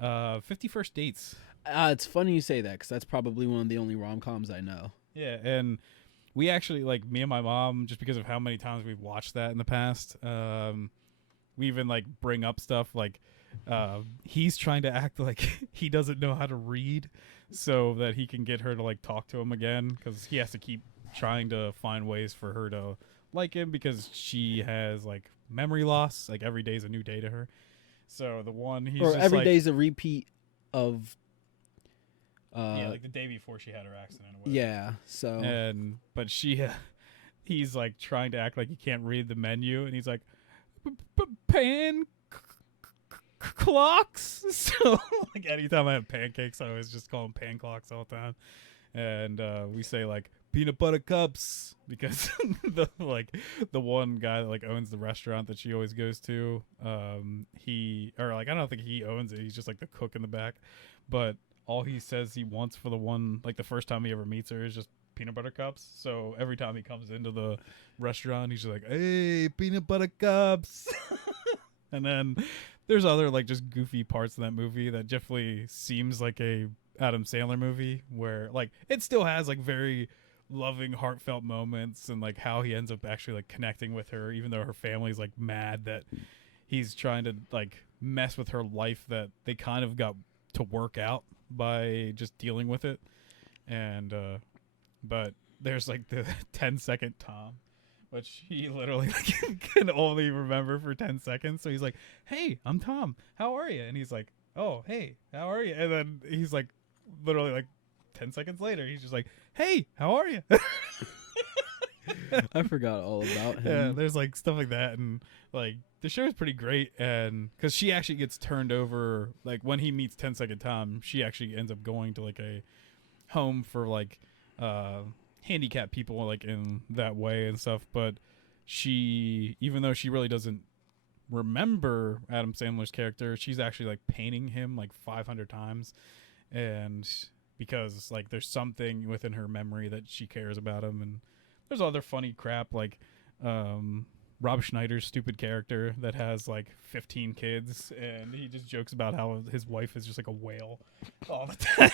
50 First Dates. It's funny you say that, because that's probably one of the only rom-coms I know. Yeah, and we actually, like, me and my mom, just because of how many times we've watched that in the past, we even, like, bring up stuff like he's trying to act like he doesn't know how to read so that he can get her to, like, talk to him again, because he has to keep trying to find ways for her to like him because she has, like, memory loss. Like, every day's a new day to her. So the one he's or just every like, day's a repeat of. yeah, like the day before she had her accident or whatever. Yeah. So. But he's like trying to act like he can't read the menu, and he's like, pan clocks. So, like, anytime I have pancakes, I always just call them pan clocks all the time. And we say, like, peanut butter cups, because the one guy that, like, owns the restaurant that she always goes to, I don't think he owns it. He's just, like, the cook in the back, but all he says he wants for the one, like, the first time he ever meets her is just peanut butter cups. So every time he comes into the restaurant, he's just like, hey, peanut butter cups. And then there's other, like, just goofy parts in that movie that definitely seems like a Adam Sandler movie, where, like, it still has, like, very loving, heartfelt moments, and, like, how he ends up actually, like, connecting with her, even though her family's, like, mad that he's trying to, like, mess with her life that they kind of got to work out by just dealing with it. And but there's, like, the 10-second Tom, which he literally, like, can only remember for 10 seconds. So he's like, hey, I'm Tom, how are you? And he's like, oh, hey, how are you? And then he's like, literally, like, 10 seconds later, he's just like, hey, how are you? I forgot all about him. Yeah, there's, like, stuff like that. And, like, the show is pretty great. And because she actually gets turned over, like, when he meets 10-second Tom, she actually ends up going to, like, a home for, like, handicapped people, like, in that way and stuff. But she, even though she really doesn't remember Adam Sandler's character, she's actually, like, painting him, like, 500 times. And because, like, there's something within her memory that she cares about him. And there's other funny crap, like Rob Schneider's stupid character that has, like, 15 kids, and he just jokes about how his wife is just like a whale all the time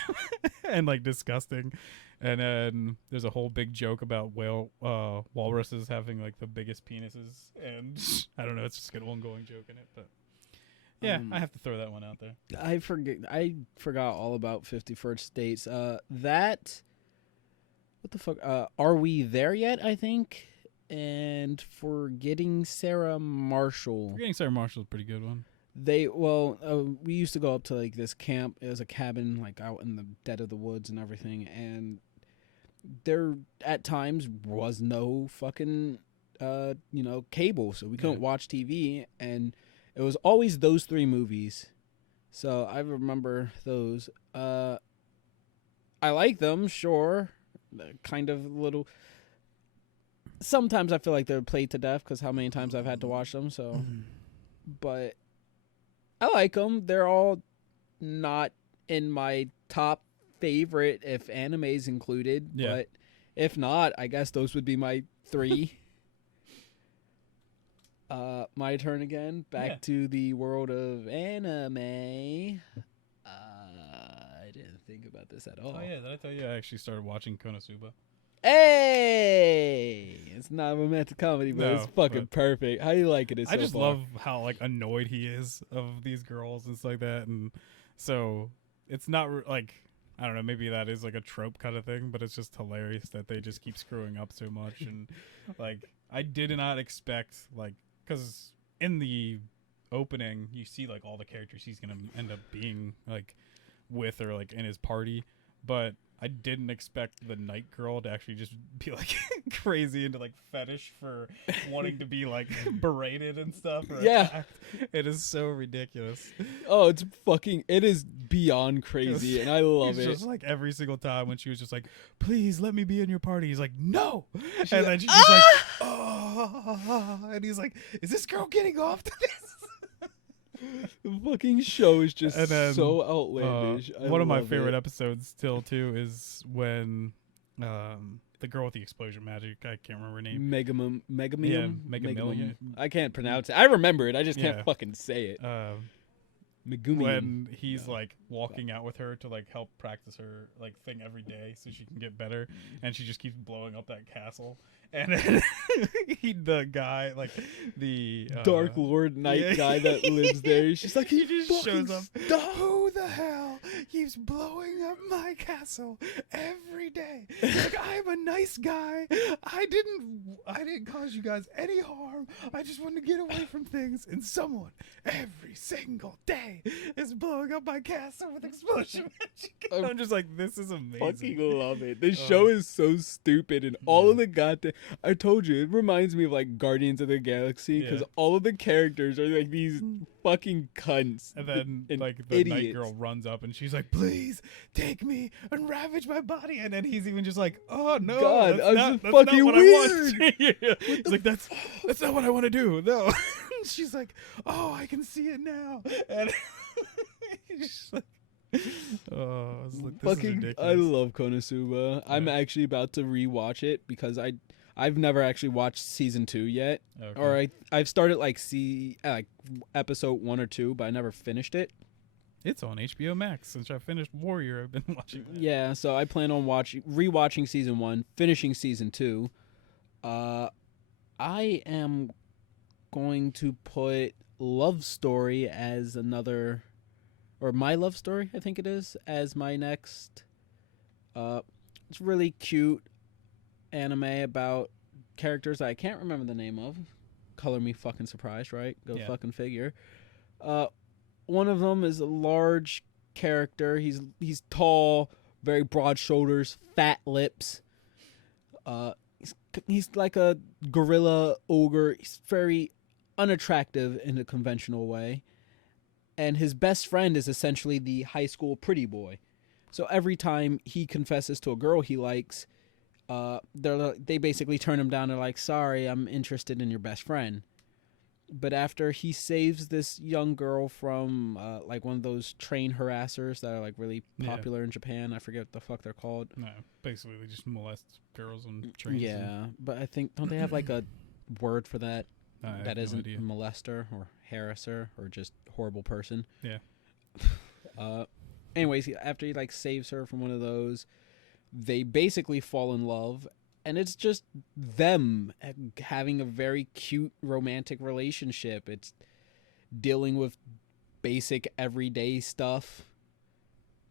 and, like, disgusting. And then there's a whole big joke about walruses having, like, the biggest penises, and I don't know, it's just got one going joke in it, but yeah, I have to throw that one out there. I forgot all about 50 First Dates. What the fuck? Are We There Yet? I think. And Forgetting Sarah Marshall. Forgetting Sarah Marshall is a pretty good one. We used to go up to, like, this camp. It was a cabin, like, out in the dead of the woods and everything. And there, at times, was no fucking, cable. So we couldn't watch TV. And it was always those three movies. So I remember those. I like them, sure. Kind of little. Sometimes I feel like they're played to death because how many times I've had to watch them. So, but I like them. They're all not in my top favorite if anime's included. Yeah. But if not, I guess those would be my three. My turn again. Back to the world of anime. I didn't think about this at all. Oh yeah, did I tell you I actually started watching Konosuba? Hey, it's not a romantic comedy, but No, it's fucking but perfect. How you liking it so I just far? love how, like, annoyed he is of these girls and stuff like that, and so it's not like, I don't know, maybe that is, like, a trope kind of thing, but it's just hilarious that they just keep screwing up so much. And, like, I did not expect, like, because in the opening you see, like, all the characters he's gonna end up being, like, with, or, like, in his party, but I didn't expect the night girl to actually just be, like, crazy into, like, fetish for wanting to be, like, berated and stuff. Or attacked. It is so ridiculous. Oh, it is beyond crazy, and I love it. Just, like, every single time when she was just like, please let me be in your party, he's like, no. And then she's just like, oh, and he's like, is this girl getting off to this? The fucking show is just so outlandish. One of my favorite episodes still too is when the girl with the explosion magic, I can't remember her name. Megamillion. Yeah, Megamillion. I can't pronounce it. I remember it. I just can't fucking say it. Megumi. when he's No. like walking out with her to like help practice her like thing every day so she can get better, and she just keeps blowing up that castle, and then the guy like the Dark Lord Knight guy that lives there. She's like, he just shows up. Stop. Who the hell keeps blowing up my castle every day? Like, I'm a nice guy. I didn't cause you guys any harm. I just wanted to get away from things, and someone every single day is blowing up my castle with explosion magic. I'm just like, this is amazing. Fucking love it. This show is so stupid, and all of the goddamn. I told you, it reminds me of like Guardians of the Galaxy because all of the characters are like these fucking cunts. And then and like the idiots. night girl runs up and she's like, please take me and ravage my body. And then he's even just like, oh no, God, that's that's not fucking what weird. I want. Yeah. He's like, that's not what I want to do. No. She's like, oh, I can see it now. And he's just like, oh, I was like, this is Fucking, ridiculous. I love Konosuba. I'm actually about to rewatch it because I've never actually watched season 2 yet, Okay. or I've started like episode 1 or 2, but I never finished it. It's on HBO Max. Since I finished Warrior, I've been watching that. Yeah, so I plan on rewatching season 1, finishing season 2. I am going to put Love Story as another, or My Love Story, I think it is, as my next. It's really cute anime about characters I can't remember the name of. Color me fucking surprised, right? Go fucking figure. One of them is a large character. He's tall, very broad shoulders, fat lips. He's like a gorilla ogre. He's very unattractive in a conventional way. And his best friend is essentially the high school pretty boy. So every time he confesses to a girl he likes, they basically turn him down. They're like, sorry, I'm interested in your best friend. But after he saves this young girl from like one of those train harassers that are like really popular in Japan, I forget what the fuck they're called. No, basically they just molest girls on trains. Yeah, but I think, don't they have like a word for that? That isn't no idea. molester or harasser or just horrible person. Yeah. Anyways, after he like saves her from one of those, they basically fall in love, and it's just them having a very cute romantic relationship. It's dealing with basic everyday stuff,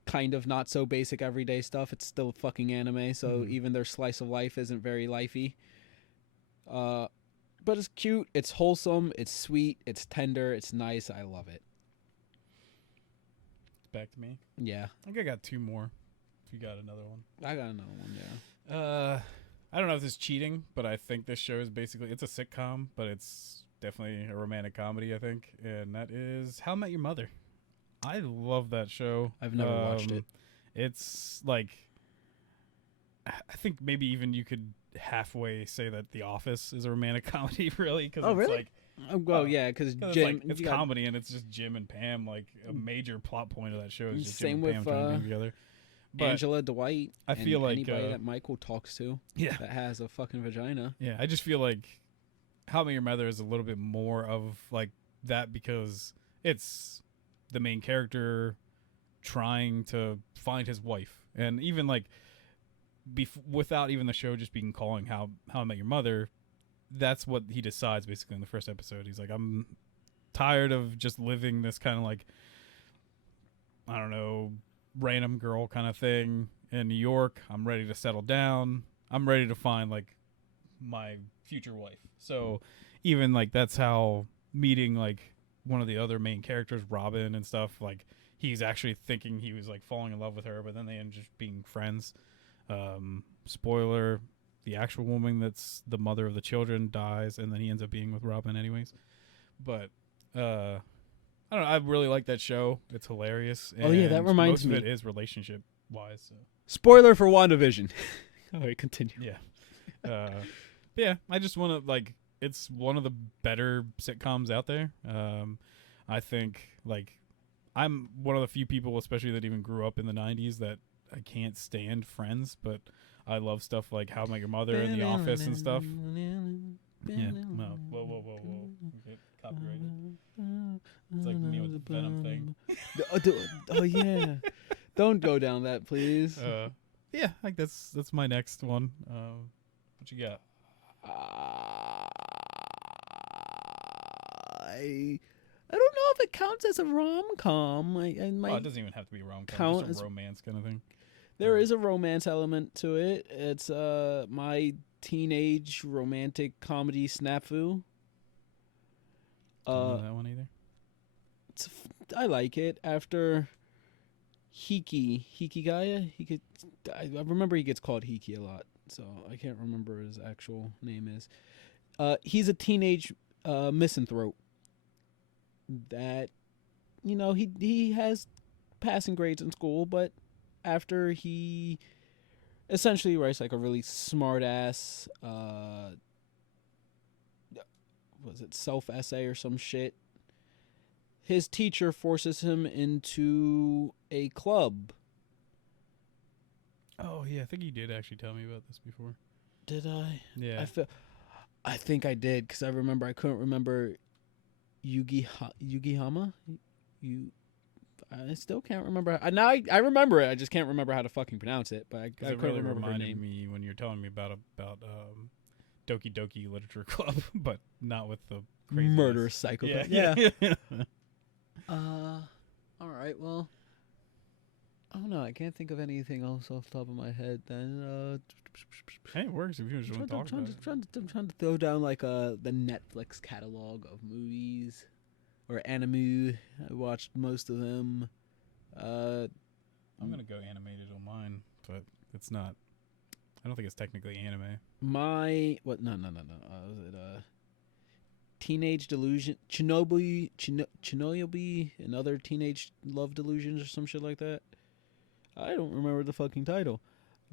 kind of not so basic everyday stuff. It's still fucking anime, so even their slice of life isn't very lifey. But it's cute, it's wholesome, it's sweet, it's tender, it's nice. I love it. It's back to me. Yeah. I think I got 2 more. If you got another one. I got another one, yeah. I don't know if this is cheating, but I think this show is basically, it's a sitcom, but it's definitely a romantic comedy, I think. And that is How I Met Your Mother. I love that show. I've never watched it. It's like, I think maybe even you could halfway say that The Office is a romantic comedy, really. Cause really? Like, yeah, because Jim, it's comedy and it's just Jim and Pam. Like a major plot point of that show is just Jim and Pam trying to be together. But Angela, Dwight, I feel like anybody that Michael talks to, that has a fucking vagina. Yeah, I just feel like How I Met Your Mother is a little bit more of like that because it's the main character trying to find his wife, and even like without even the show just being calling How I Met Your Mother, that's what he decides basically in the first episode. He's like, I'm tired of just living this kind of like, I don't know, random girl kind of thing in New York. I'm ready to settle down. I'm ready to find like my future wife. So even like that's how meeting like one of the other main characters, Robin and stuff, like he's actually thinking he was like falling in love with her, but then they end up just being friends. Spoiler, the actual woman that's the mother of the children dies, and then he ends up being with Robin anyways. But I don't know, I really like that show. It's hilarious. Oh yeah, that reminds me. Most of it is relationship wise. So. Spoiler for WandaVision. All right, continue. Yeah. But yeah, I just want to like, it's one of the better sitcoms out there. I think like I'm one of the few people, especially that even grew up in the 90s, that I can't stand Friends, but I love stuff like How I Met Your Mother and The Office and stuff. Yeah. No. Whoa. You get copyrighted. It's like me with the Venom thing. Oh yeah. Don't go down that, please. Yeah, I think that's my next one. What you got? I don't know if it counts as a rom-com. I might It doesn't even have to be a rom-com, count just as a romance kind of thing. There is a romance element to it. It's my teenage romantic comedy snafu. Don't know that one either. I like it. After Hikigaya, I remember he gets called Hiki a lot, so I can't remember his actual name is. He's a teenage misanthrope that, he has passing grades in school, but after he essentially writes like a really smart ass was it self-essay or some shit, his teacher forces him into a club. Oh yeah, I think you did actually tell me about this before. Did I? Yeah. I think I did, because I couldn't remember Yugihama. I still can't remember. Now I remember it. I just can't remember how to fucking pronounce it. But I couldn't really remember her reminded name. me when you're telling me about Doki Doki Literature Club, but not with the craziness. Murderous psychopath. Yeah. All right. Well, I don't know. I can't think of anything else off the top of my head. Then. Hey, it works if you just want to talk about it. I'm trying to throw down like the Netflix catalog of movies or anime. I watched most of them. I'm gonna go animated on mine, but it's not. I don't think it's technically anime. No. Was it Teenage Delusion, Chernobyl, and other teenage love delusions or some shit like that? I don't remember the fucking title,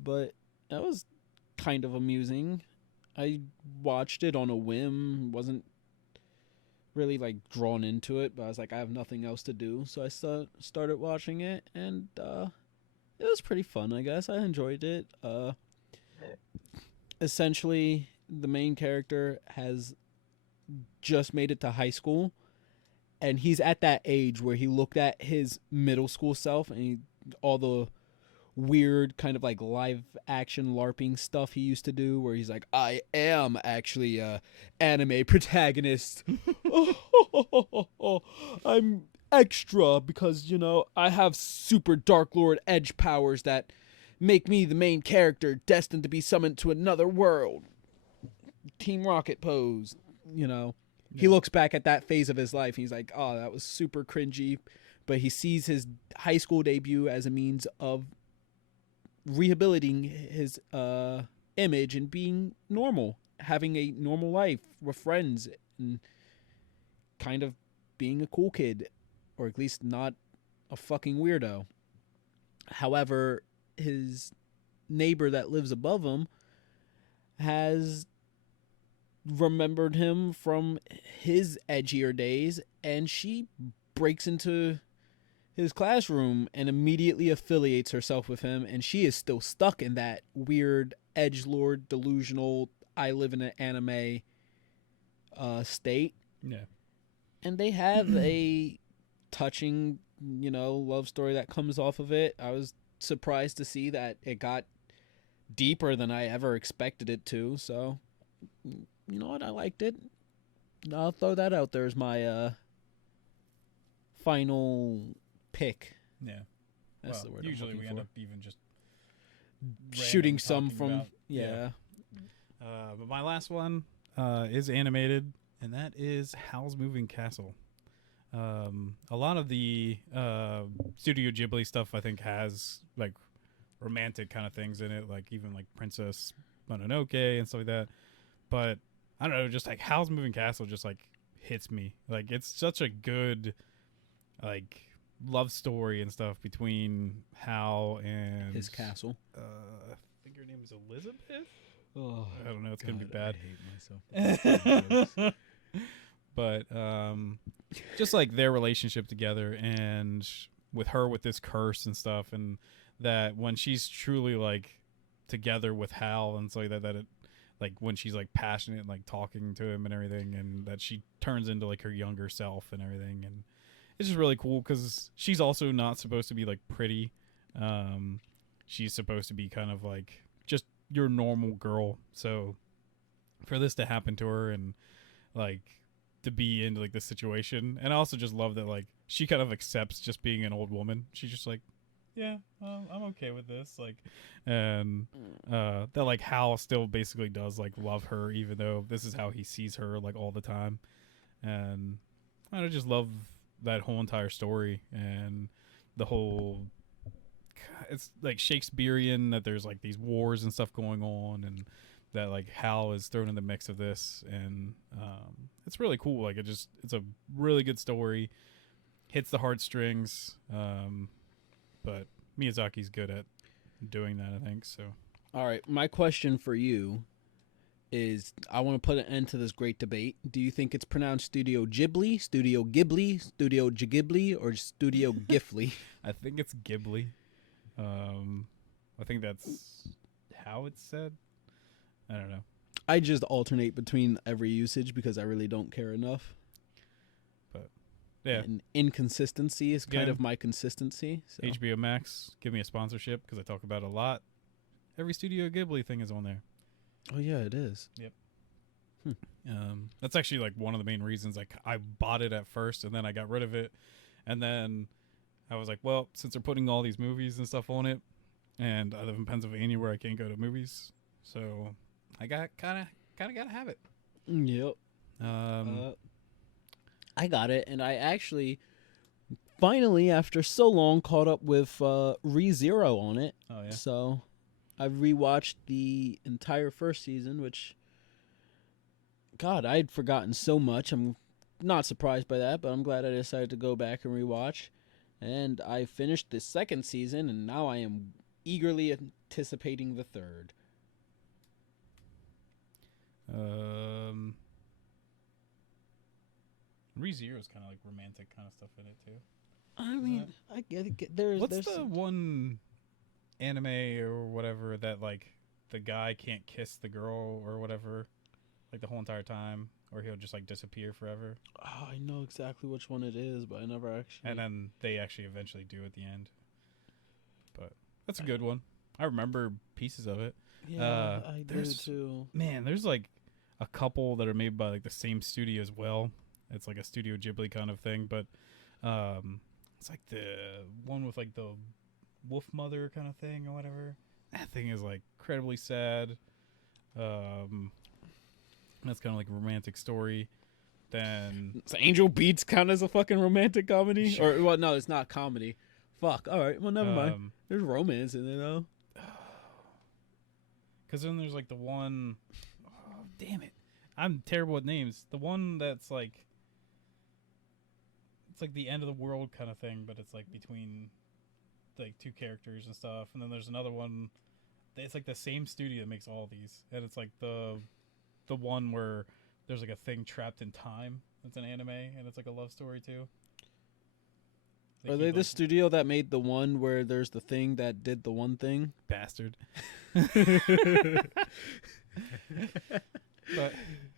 but that was kind of amusing. I watched it on a whim. Wasn't really like drawn into it, but I was like, I have nothing else to do, so I started watching it, and it was pretty fun, I guess. I enjoyed it. Essentially, the main character has just made it to high school, and he's at that age where he looked at his middle school self and all the weird kind of like live action LARPing stuff he used to do, where he's like, I am actually a anime protagonist. I'm extra because, I have super Dark Lord edge powers that make me the main character destined to be summoned to another world. Team Rocket pose, Yeah. He looks back at that phase of his life and he's like, oh, that was super cringy. But he sees his high school debut as a means of rehabilitating his image and being normal, having a normal life with friends, and kind of being a cool kid, or at least not a fucking weirdo. However, his neighbor that lives above him has remembered him from his edgier days, and she breaks into his classroom and immediately affiliates herself with him, and she is still stuck in that weird edgelord delusional I live in an anime state. Yeah. And they have a touching, love story that comes off of it. I was surprised to see that it got deeper than I ever expected it to, so you know what, I liked it. I'll throw that out there as my final pick. Yeah. That's the word. Usually we end up even just shooting some from about, yeah. But my last one is animated, and that is Howl's Moving Castle. A lot of the Studio Ghibli stuff I think has like romantic kind of things in it, like even like Princess Mononoke and stuff like that. But I don't know, just like Howl's Moving Castle just like hits me. Like it's such a good like love story and stuff between Hal and his castle. I think her name is Elizabeth. Oh, I don't know. It's gonna be bad. I hate myself. But just like their relationship together, and with her with this curse and stuff, and that when she's truly like together with Hal and so like that it like when she's like passionate and like talking to him and everything, and that she turns into like her younger self and everything, and it's just really cool because she's also not supposed to be like pretty. She's supposed to be kind of like just your normal girl. So for this to happen to her and like to be in like this situation, and I also just love that like she kind of accepts just being an old woman. She's just like, yeah, I'm okay with this. Like, and that like Hal still basically does like love her, even though this is how he sees her like all the time. And I just love that whole entire story and the whole. It's like Shakespearean that there's like these wars and stuff going on, and that like Hal is thrown in the mix of this, and it's really cool. Like it's a really good story, hits the heartstrings. But Miyazaki's good at doing that, I think. So, all right, my question for you is: I want to put an end to this great debate. Do you think it's pronounced Studio Ghibli, Studio Ghibli, Studio Ghibli, or Studio Gifli? I think it's Ghibli. I think that's how it's said. I don't know. I just alternate between every usage because I really don't care enough. But yeah, and inconsistency is kind of my consistency. So. HBO Max, give me a sponsorship because I talk about it a lot. Every Studio Ghibli thing is on there. Oh yeah, it is. Yep. That's actually like one of the main reasons. Like I bought it at first, and then I got rid of it, and then I was like, well, since they're putting all these movies and stuff on it, and I live in Pennsylvania where I can't go to movies, so I got kind of gotta have it. Yep. I got it, and I actually finally, after so long, caught up with ReZero on it. Oh yeah. So I've rewatched the entire first season, which, God, I'd forgotten so much. I'm not surprised by that, but I'm glad I decided to go back and rewatch. And I finished the second season, and now I am eagerly anticipating the third. ReZero's kind of like romantic kind of stuff in it too. I mean, I get it. There's the one anime or whatever that like the guy can't kiss the girl or whatever, like the whole entire time, or he'll just like disappear forever. Oh, I know exactly which one it is, but I never actually. And then they actually eventually do at the end. But that's a good one. I remember pieces of it. Yeah, I do too. Man, there's like a couple that are made by like the same studio as well. It's like a Studio Ghibli kind of thing, but it's like the one with like the wolf mother kind of thing or whatever. That thing is like incredibly sad. That's kind of like a romantic story. Then so Angel Beats count as a fucking romantic comedy? Sure. Or well, no, it's not comedy. Fuck. All right. Well, never mind. There's romance in it though. Because then there's like the one. Oh, damn it! I'm terrible with names. The one that's like. It's like the end of the world kind of thing, but it's like between like two characters and stuff. And then there's another one. It's like the same studio that makes all these, and it's like the one where there's like a thing trapped in time. It's an anime, and it's like a love story too. Are they the studio that made the one where there's the thing that did the one thing? Bastard. But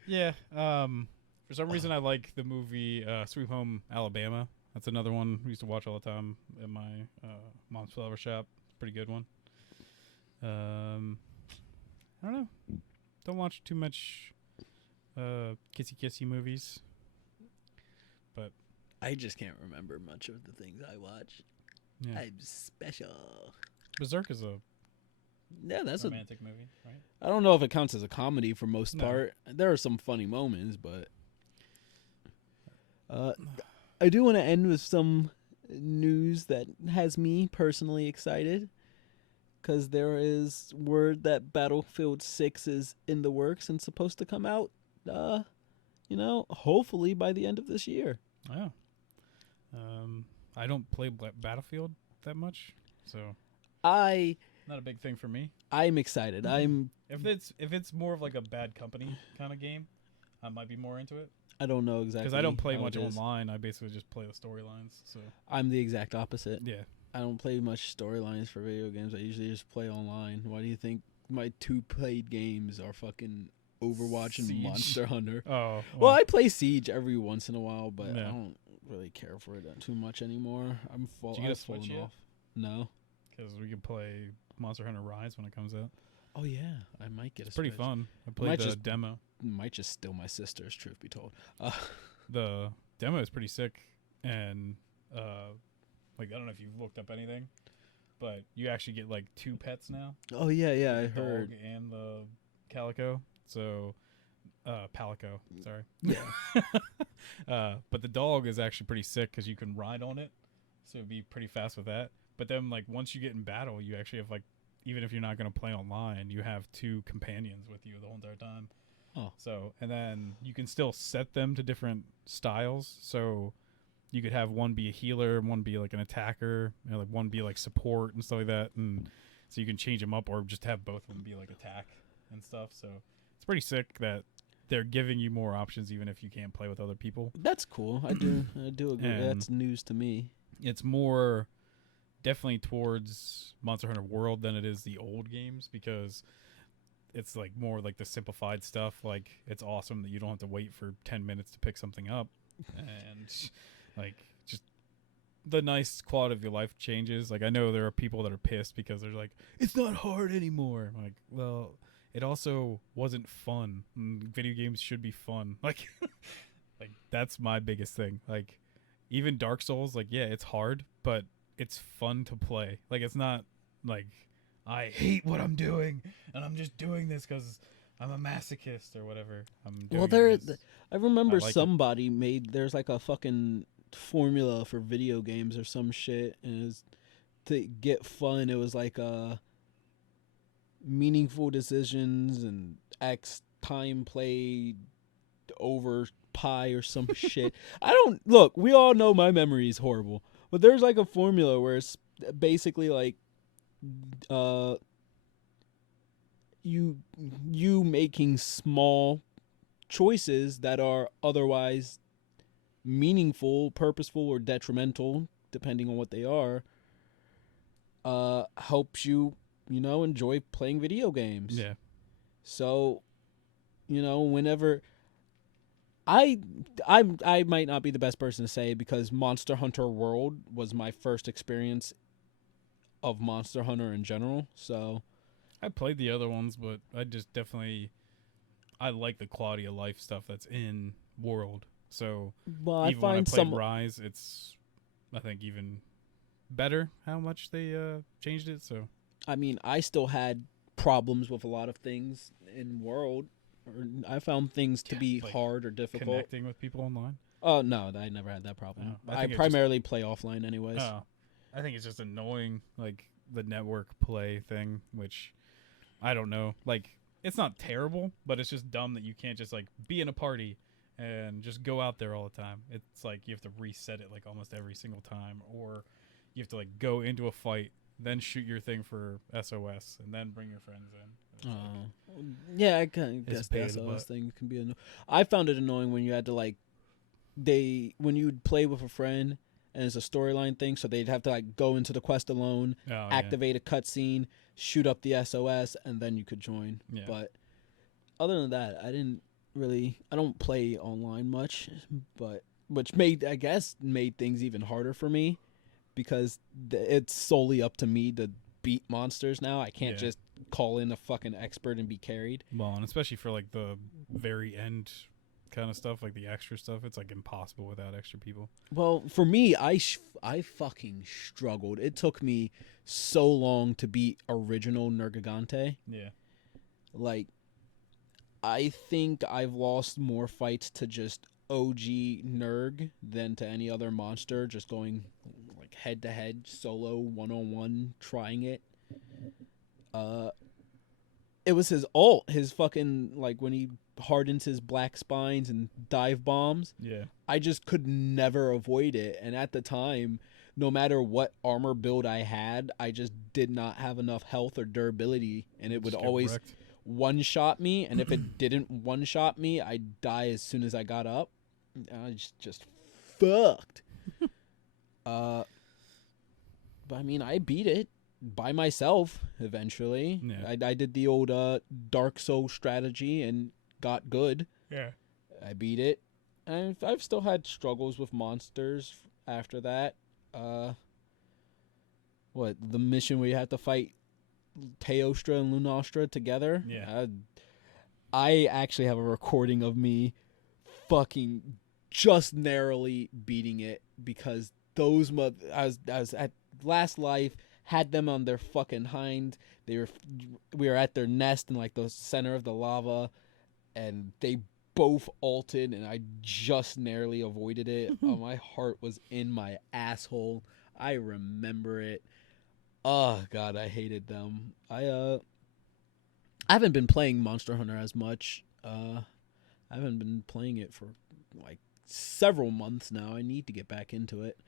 yeah, for some reason I like the movie Sweet Home Alabama. That's another one we used to watch all the time at my mom's flower shop. Pretty good one. I don't know. Don't watch too much kissy movies. But I just can't remember much of the things I watch. Yeah. I'm special. Berserk is a that's romantic movie, right? I don't know if it counts as a comedy for most part. There are some funny moments, but I do want to end with some news that has me personally excited, because there is word that Battlefield 6 is in the works and supposed to come out, hopefully by the end of this year. Oh. I don't play Battlefield that much, so not a big thing for me. I'm excited. If it's more of like a Bad Company kind of game, I might be more into it. I don't know exactly, because I don't play much online. I basically just play the storylines. So I'm the exact opposite. Yeah, I don't play much storylines for video games. I usually just play online. Why do you think my two played games are fucking Overwatch and Siege. Monster Hunter? Oh, well, I play Siege every once in a while, but I don't really care for it too much anymore. Did you get a Switch yet? Off. No. Because we could play Monster Hunter Rise when it comes out. Oh yeah, I might get It's a Switch. pretty fun. I played the demo. Might just steal my sister's, truth be told. The demo is pretty sick, and like I don't know if you've looked up anything, but you actually get like 2 pets now. Oh yeah, I the heard. Dog and the calico. So, palico. Sorry. Yeah. But the dog is actually pretty sick because you can ride on it, so it'd be pretty fast with that. But then like once you get in battle, you actually have like, even if you're not gonna play online, you have 2 companions with you the whole entire time. Oh. So, and then you can still set them to different styles. So you could have one be a healer, one be like an attacker, like one be like support and stuff like that. And so you can change them up, or just have both of them be like attack and stuff. So it's pretty sick that they're giving you more options, even if you can't play with other people. That's cool. I do agree. And that's news to me. It's more definitely towards Monster Hunter World than it is the old games, because it's like more like the simplified stuff. Like it's awesome that you don't have to wait for 10 minutes to pick something up, and like just the nice quality of your life changes. Like I know there are people that are pissed because they're like, it's not hard anymore. I'm like, well, it also wasn't fun. Video games should be fun. Like like that's my biggest thing. Like even Dark Souls, like yeah, it's hard, but it's fun to play. Like it's not like I hate what I'm doing and I'm just doing this because I'm a masochist or whatever. I remember somebody made, there's like a fucking formula for video games or some shit, and it was to get fun. It was like meaningful decisions and X time played over pi or some shit. I don't look. We all know my memory is horrible, but there's like a formula where it's basically like you making small choices that are otherwise meaningful, purposeful, or detrimental, depending on what they are, helps you enjoy playing video games. Yeah. So, whenever I might not be the best person to say, because Monster Hunter World was my first experience of Monster Hunter in general. So I played the other ones, but I like the quality of life stuff that's in World. So even when I played Rise, it's I think even better how much they changed it. So I mean, I still had problems with a lot of things in World. I found things to be like hard or difficult. Connecting with people online? Oh, no, I never had that problem. I primarily play offline anyways. I think it's just annoying, like, the network play thing, which, I don't know. Like, it's not terrible, but it's just dumb that you can't just, like, be in a party and just go out there all the time. It's like you have to reset it, like, almost every single time, or you have to, like, go into a fight, then shoot your thing for SOS, and then bring your friends in. Yeah, I guess the SOS thing can be annoying. I found it annoying when you had to, like, when you would play with a friend and it's a storyline thing, so they'd have to like go into the quest alone, activate a cutscene, shoot up the SOS, and then you could join. Yeah. But other than that, I don't play online much, but which made things even harder for me, because it's solely up to me to beat monsters now. I can't just call in a fucking expert and be carried. Well, and especially for like the very end kind of stuff, like the extra stuff, it's like impossible without extra people. Well, for me, I fucking struggled. It took me so long to beat original Nergigante. Yeah. Like, I think I've lost more fights to just OG Nerg than to any other monster, just going like head to head, solo, 1-on-1, trying it. It was his ult, his fucking, like, when he hardens his black spines and dive bombs. Yeah. I just could never avoid it. And at the time, no matter what armor build I had, I just did not have enough health or durability. And it would always one-shot me. And if it didn't one-shot me, I'd die as soon as I got up. I was just fucked. But I mean, I beat it by myself eventually. Yeah. I did the old Dark Soul strategy and got good. Yeah. I beat it. And I've still had struggles with monsters after that. What, the mission where you have to fight Teostra and Lunastra together? Yeah. I actually have a recording of me fucking just narrowly beating it because those I was at last life, had them on their fucking hind. We were at their nest in like the center of the lava, and they both ulted, and I just narrowly avoided it. Oh, my heart was in my asshole. I remember it. Oh god, I hated them. I haven't been playing Monster Hunter as much. I haven't been playing it for like several months now. I need to get back into it.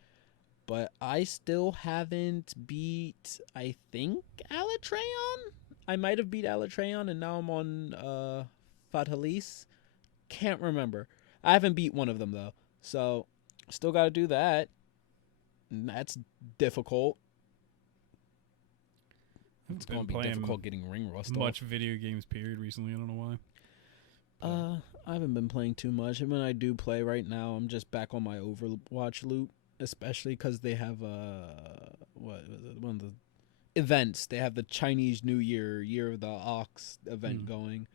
But I still haven't beat, I think, Alatreon? I might have beat Alatreon, and now I'm on Fatalis. Can't remember. I haven't beat one of them, though. So, still got to do that. And that's difficult. It's going to be difficult getting ring rust much video games, period, recently. I don't know why. I haven't been playing too much. And when I do play right now, I'm just back on my Overwatch loop. Especially because they have one of the events. They have the Chinese New Year, Year of the Ox event going.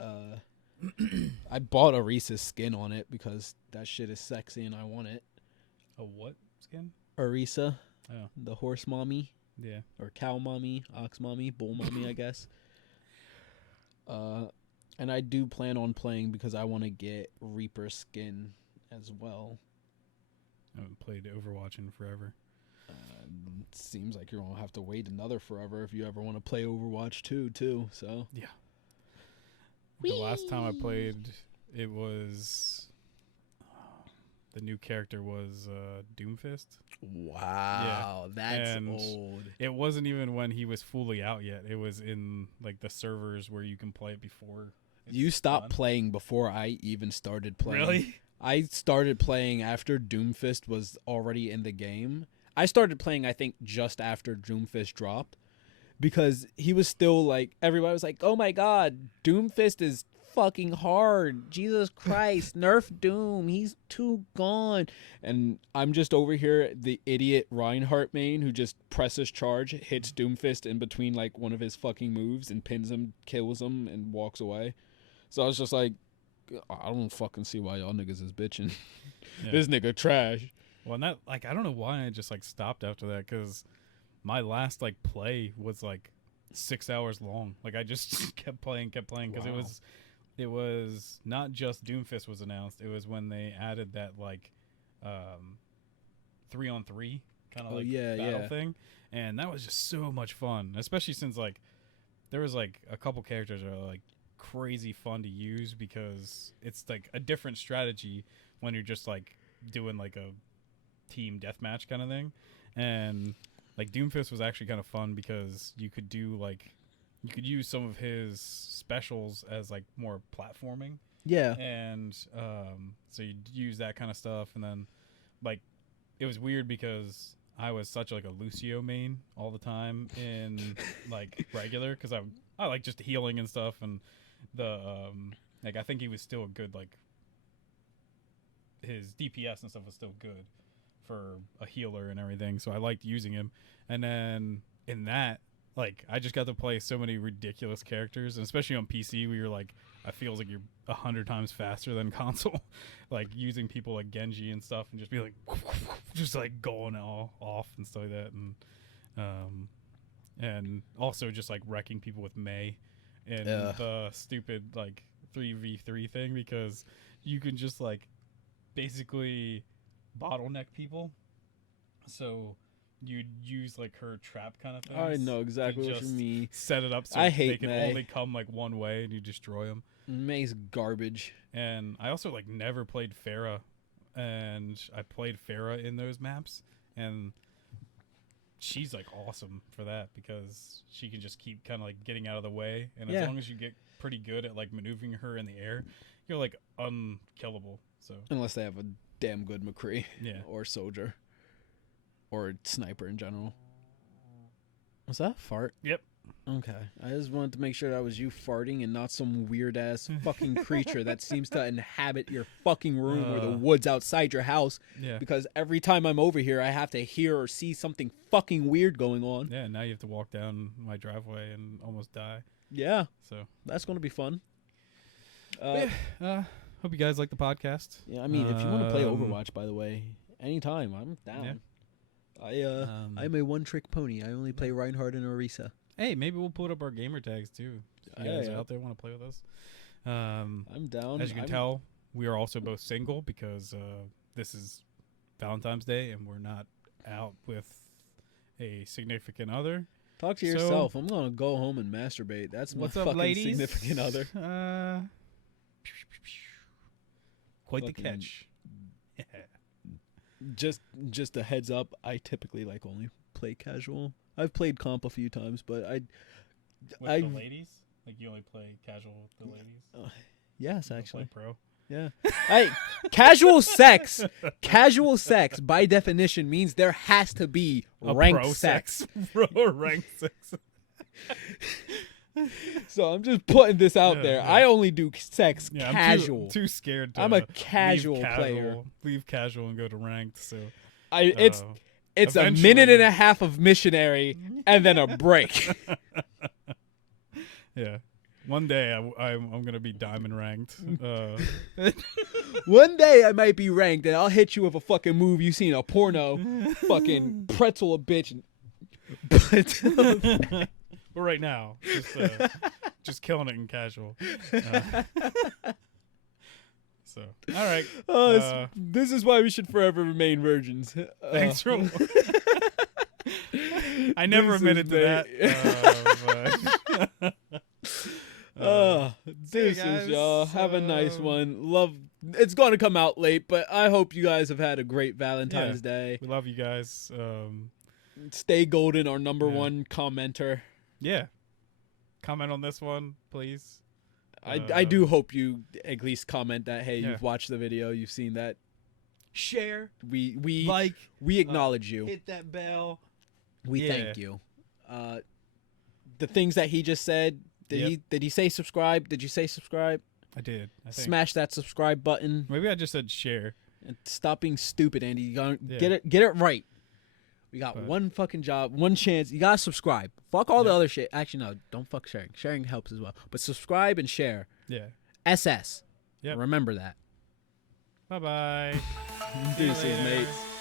I bought Orisa's skin on it because that shit is sexy and I want it. A what skin? Orisa, oh, the horse mommy. Yeah, or cow mommy, ox mommy, bull mommy, I guess. And I do plan on playing because I want to get Reaper skin as well. I haven't played Overwatch in forever. It seems like you're going to have to wait another forever if you ever want to play Overwatch 2, too. So yeah. The last time I played, it was... the new character was Doomfist. Wow, that's and old. It wasn't even when he was fully out yet. It was in like the servers where you can play it before. You stopped playing before I even started playing. Really? I started playing after Doomfist was already in the game. I started playing, I think, just after Doomfist dropped. Because he was still like, everybody was like, oh my god, Doomfist is fucking hard. Jesus Christ, nerf Doom. He's too gone. And I'm just over here, the idiot Reinhardt main who just presses charge, hits Doomfist in between like one of his fucking moves and pins him, kills him, and walks away. So I was just like, I don't fucking see why y'all niggas is bitching. Yeah. This nigga trash. Well, and that, like, I don't know why I just like stopped after that, because my last like play was like 6 hours long. Like I just kept playing because it was not just Doomfist was announced. It was when they added that like 3-on-3 kind of battle thing, and that was just so much fun. Especially since like there was like a couple characters that are like crazy fun to use because it's like a different strategy when you're just like doing like a team deathmatch kind of thing. And like Doomfist was actually kind of fun because you could use some of his specials as like more platforming. Yeah. And so you'd use that kind of stuff, and then like it was weird because I was such like a Lucio main all the time in like regular, because I like just healing and stuff, and the like I think he was still a good, like his DPS and stuff was still good for a healer and everything, so I liked using him. And then in that, like I just got to play so many ridiculous characters, and especially on PC where you're like, I feels like you're 100 times faster than console, like using people like Genji and stuff, and just be like just like going all off and stuff like that, and also just like wrecking people with Mei and the stupid like 3v3 thing, because you can just like basically bottleneck people. So you'd use like her trap kind of thing. I know exactly what you mean. Set it up so they can only come like one way and you destroy them. Mei's garbage. And I also like never played Pharah, and I played Pharah in those maps, and she's like awesome for that because she can just keep kind of like getting out of the way, and as long as you get pretty good at like maneuvering her in the air, you're like unkillable. So unless they have a damn good McCree, or soldier, or sniper in general. Was that a fart? Yep. Okay. I just wanted to make sure that was you farting and not some weird ass fucking creature that seems to inhabit your fucking room or the woods outside your house. Yeah. Because every time I'm over here, I have to hear or see something fucking weird going on. Yeah, now you have to walk down my driveway and almost die. Yeah. So that's going to be fun. Hope you guys like the podcast. Yeah, I mean, if you want to play Overwatch, by the way, anytime, I'm down. Yeah. I'm a one-trick pony. I only play Reinhardt and Orisa. Hey, maybe we'll put up our gamer tags too. If you guys are out there want to play with us. I'm down. As you can tell, we are also both single because this is Valentine's Day and we're not out with a significant other. Talk to yourself. I'm gonna go home and masturbate. That's my fucking ladies? significant other. Quite the catch. Just a heads up. I typically only play casual. I've played comp a few times, but With the ladies? Like you only play casual with the ladies? Yes, You actually. play pro. Yeah. Hey, casual sex by definition means there has to be ranked pro sex. Ranked sex. So I'm just putting this out there. Yeah. I only do sex casual. I'm too scared to I'm a casual player. Leave casual and go to ranked. So it's a minute and a half of missionary and then a break. Yeah. One day I'm gonna be diamond ranked. One day I might be ranked and I'll hit you with a fucking move you seen a porno, fucking pretzel a bitch. But right now, just killing it in casual. So all right. This is why we should forever remain virgins. Thanks for. I never admitted to that. This is y'all. Have a nice one. Love. It's going to come out late, but I hope you guys have had a great Valentine's Day. We love you guys. Stay golden, our number one commenter. Yeah. Comment on this one, please. I do hope you at least comment that, hey, you've watched the video, you've seen that. Share. We like. We acknowledge you. Hit that bell. We thank you. The things that he just said. Did he say subscribe? Did you say subscribe? I did. I think. Smash that subscribe button. Maybe I just said share. And stop being stupid, Andy. You gotta get it right. We got one fucking job, one chance. You gotta subscribe. Fuck all the other shit. Actually, no, don't fuck sharing. Sharing helps as well. But subscribe and share. Yeah. SS. Yep. Remember that. Bye-bye. Deuces, mates.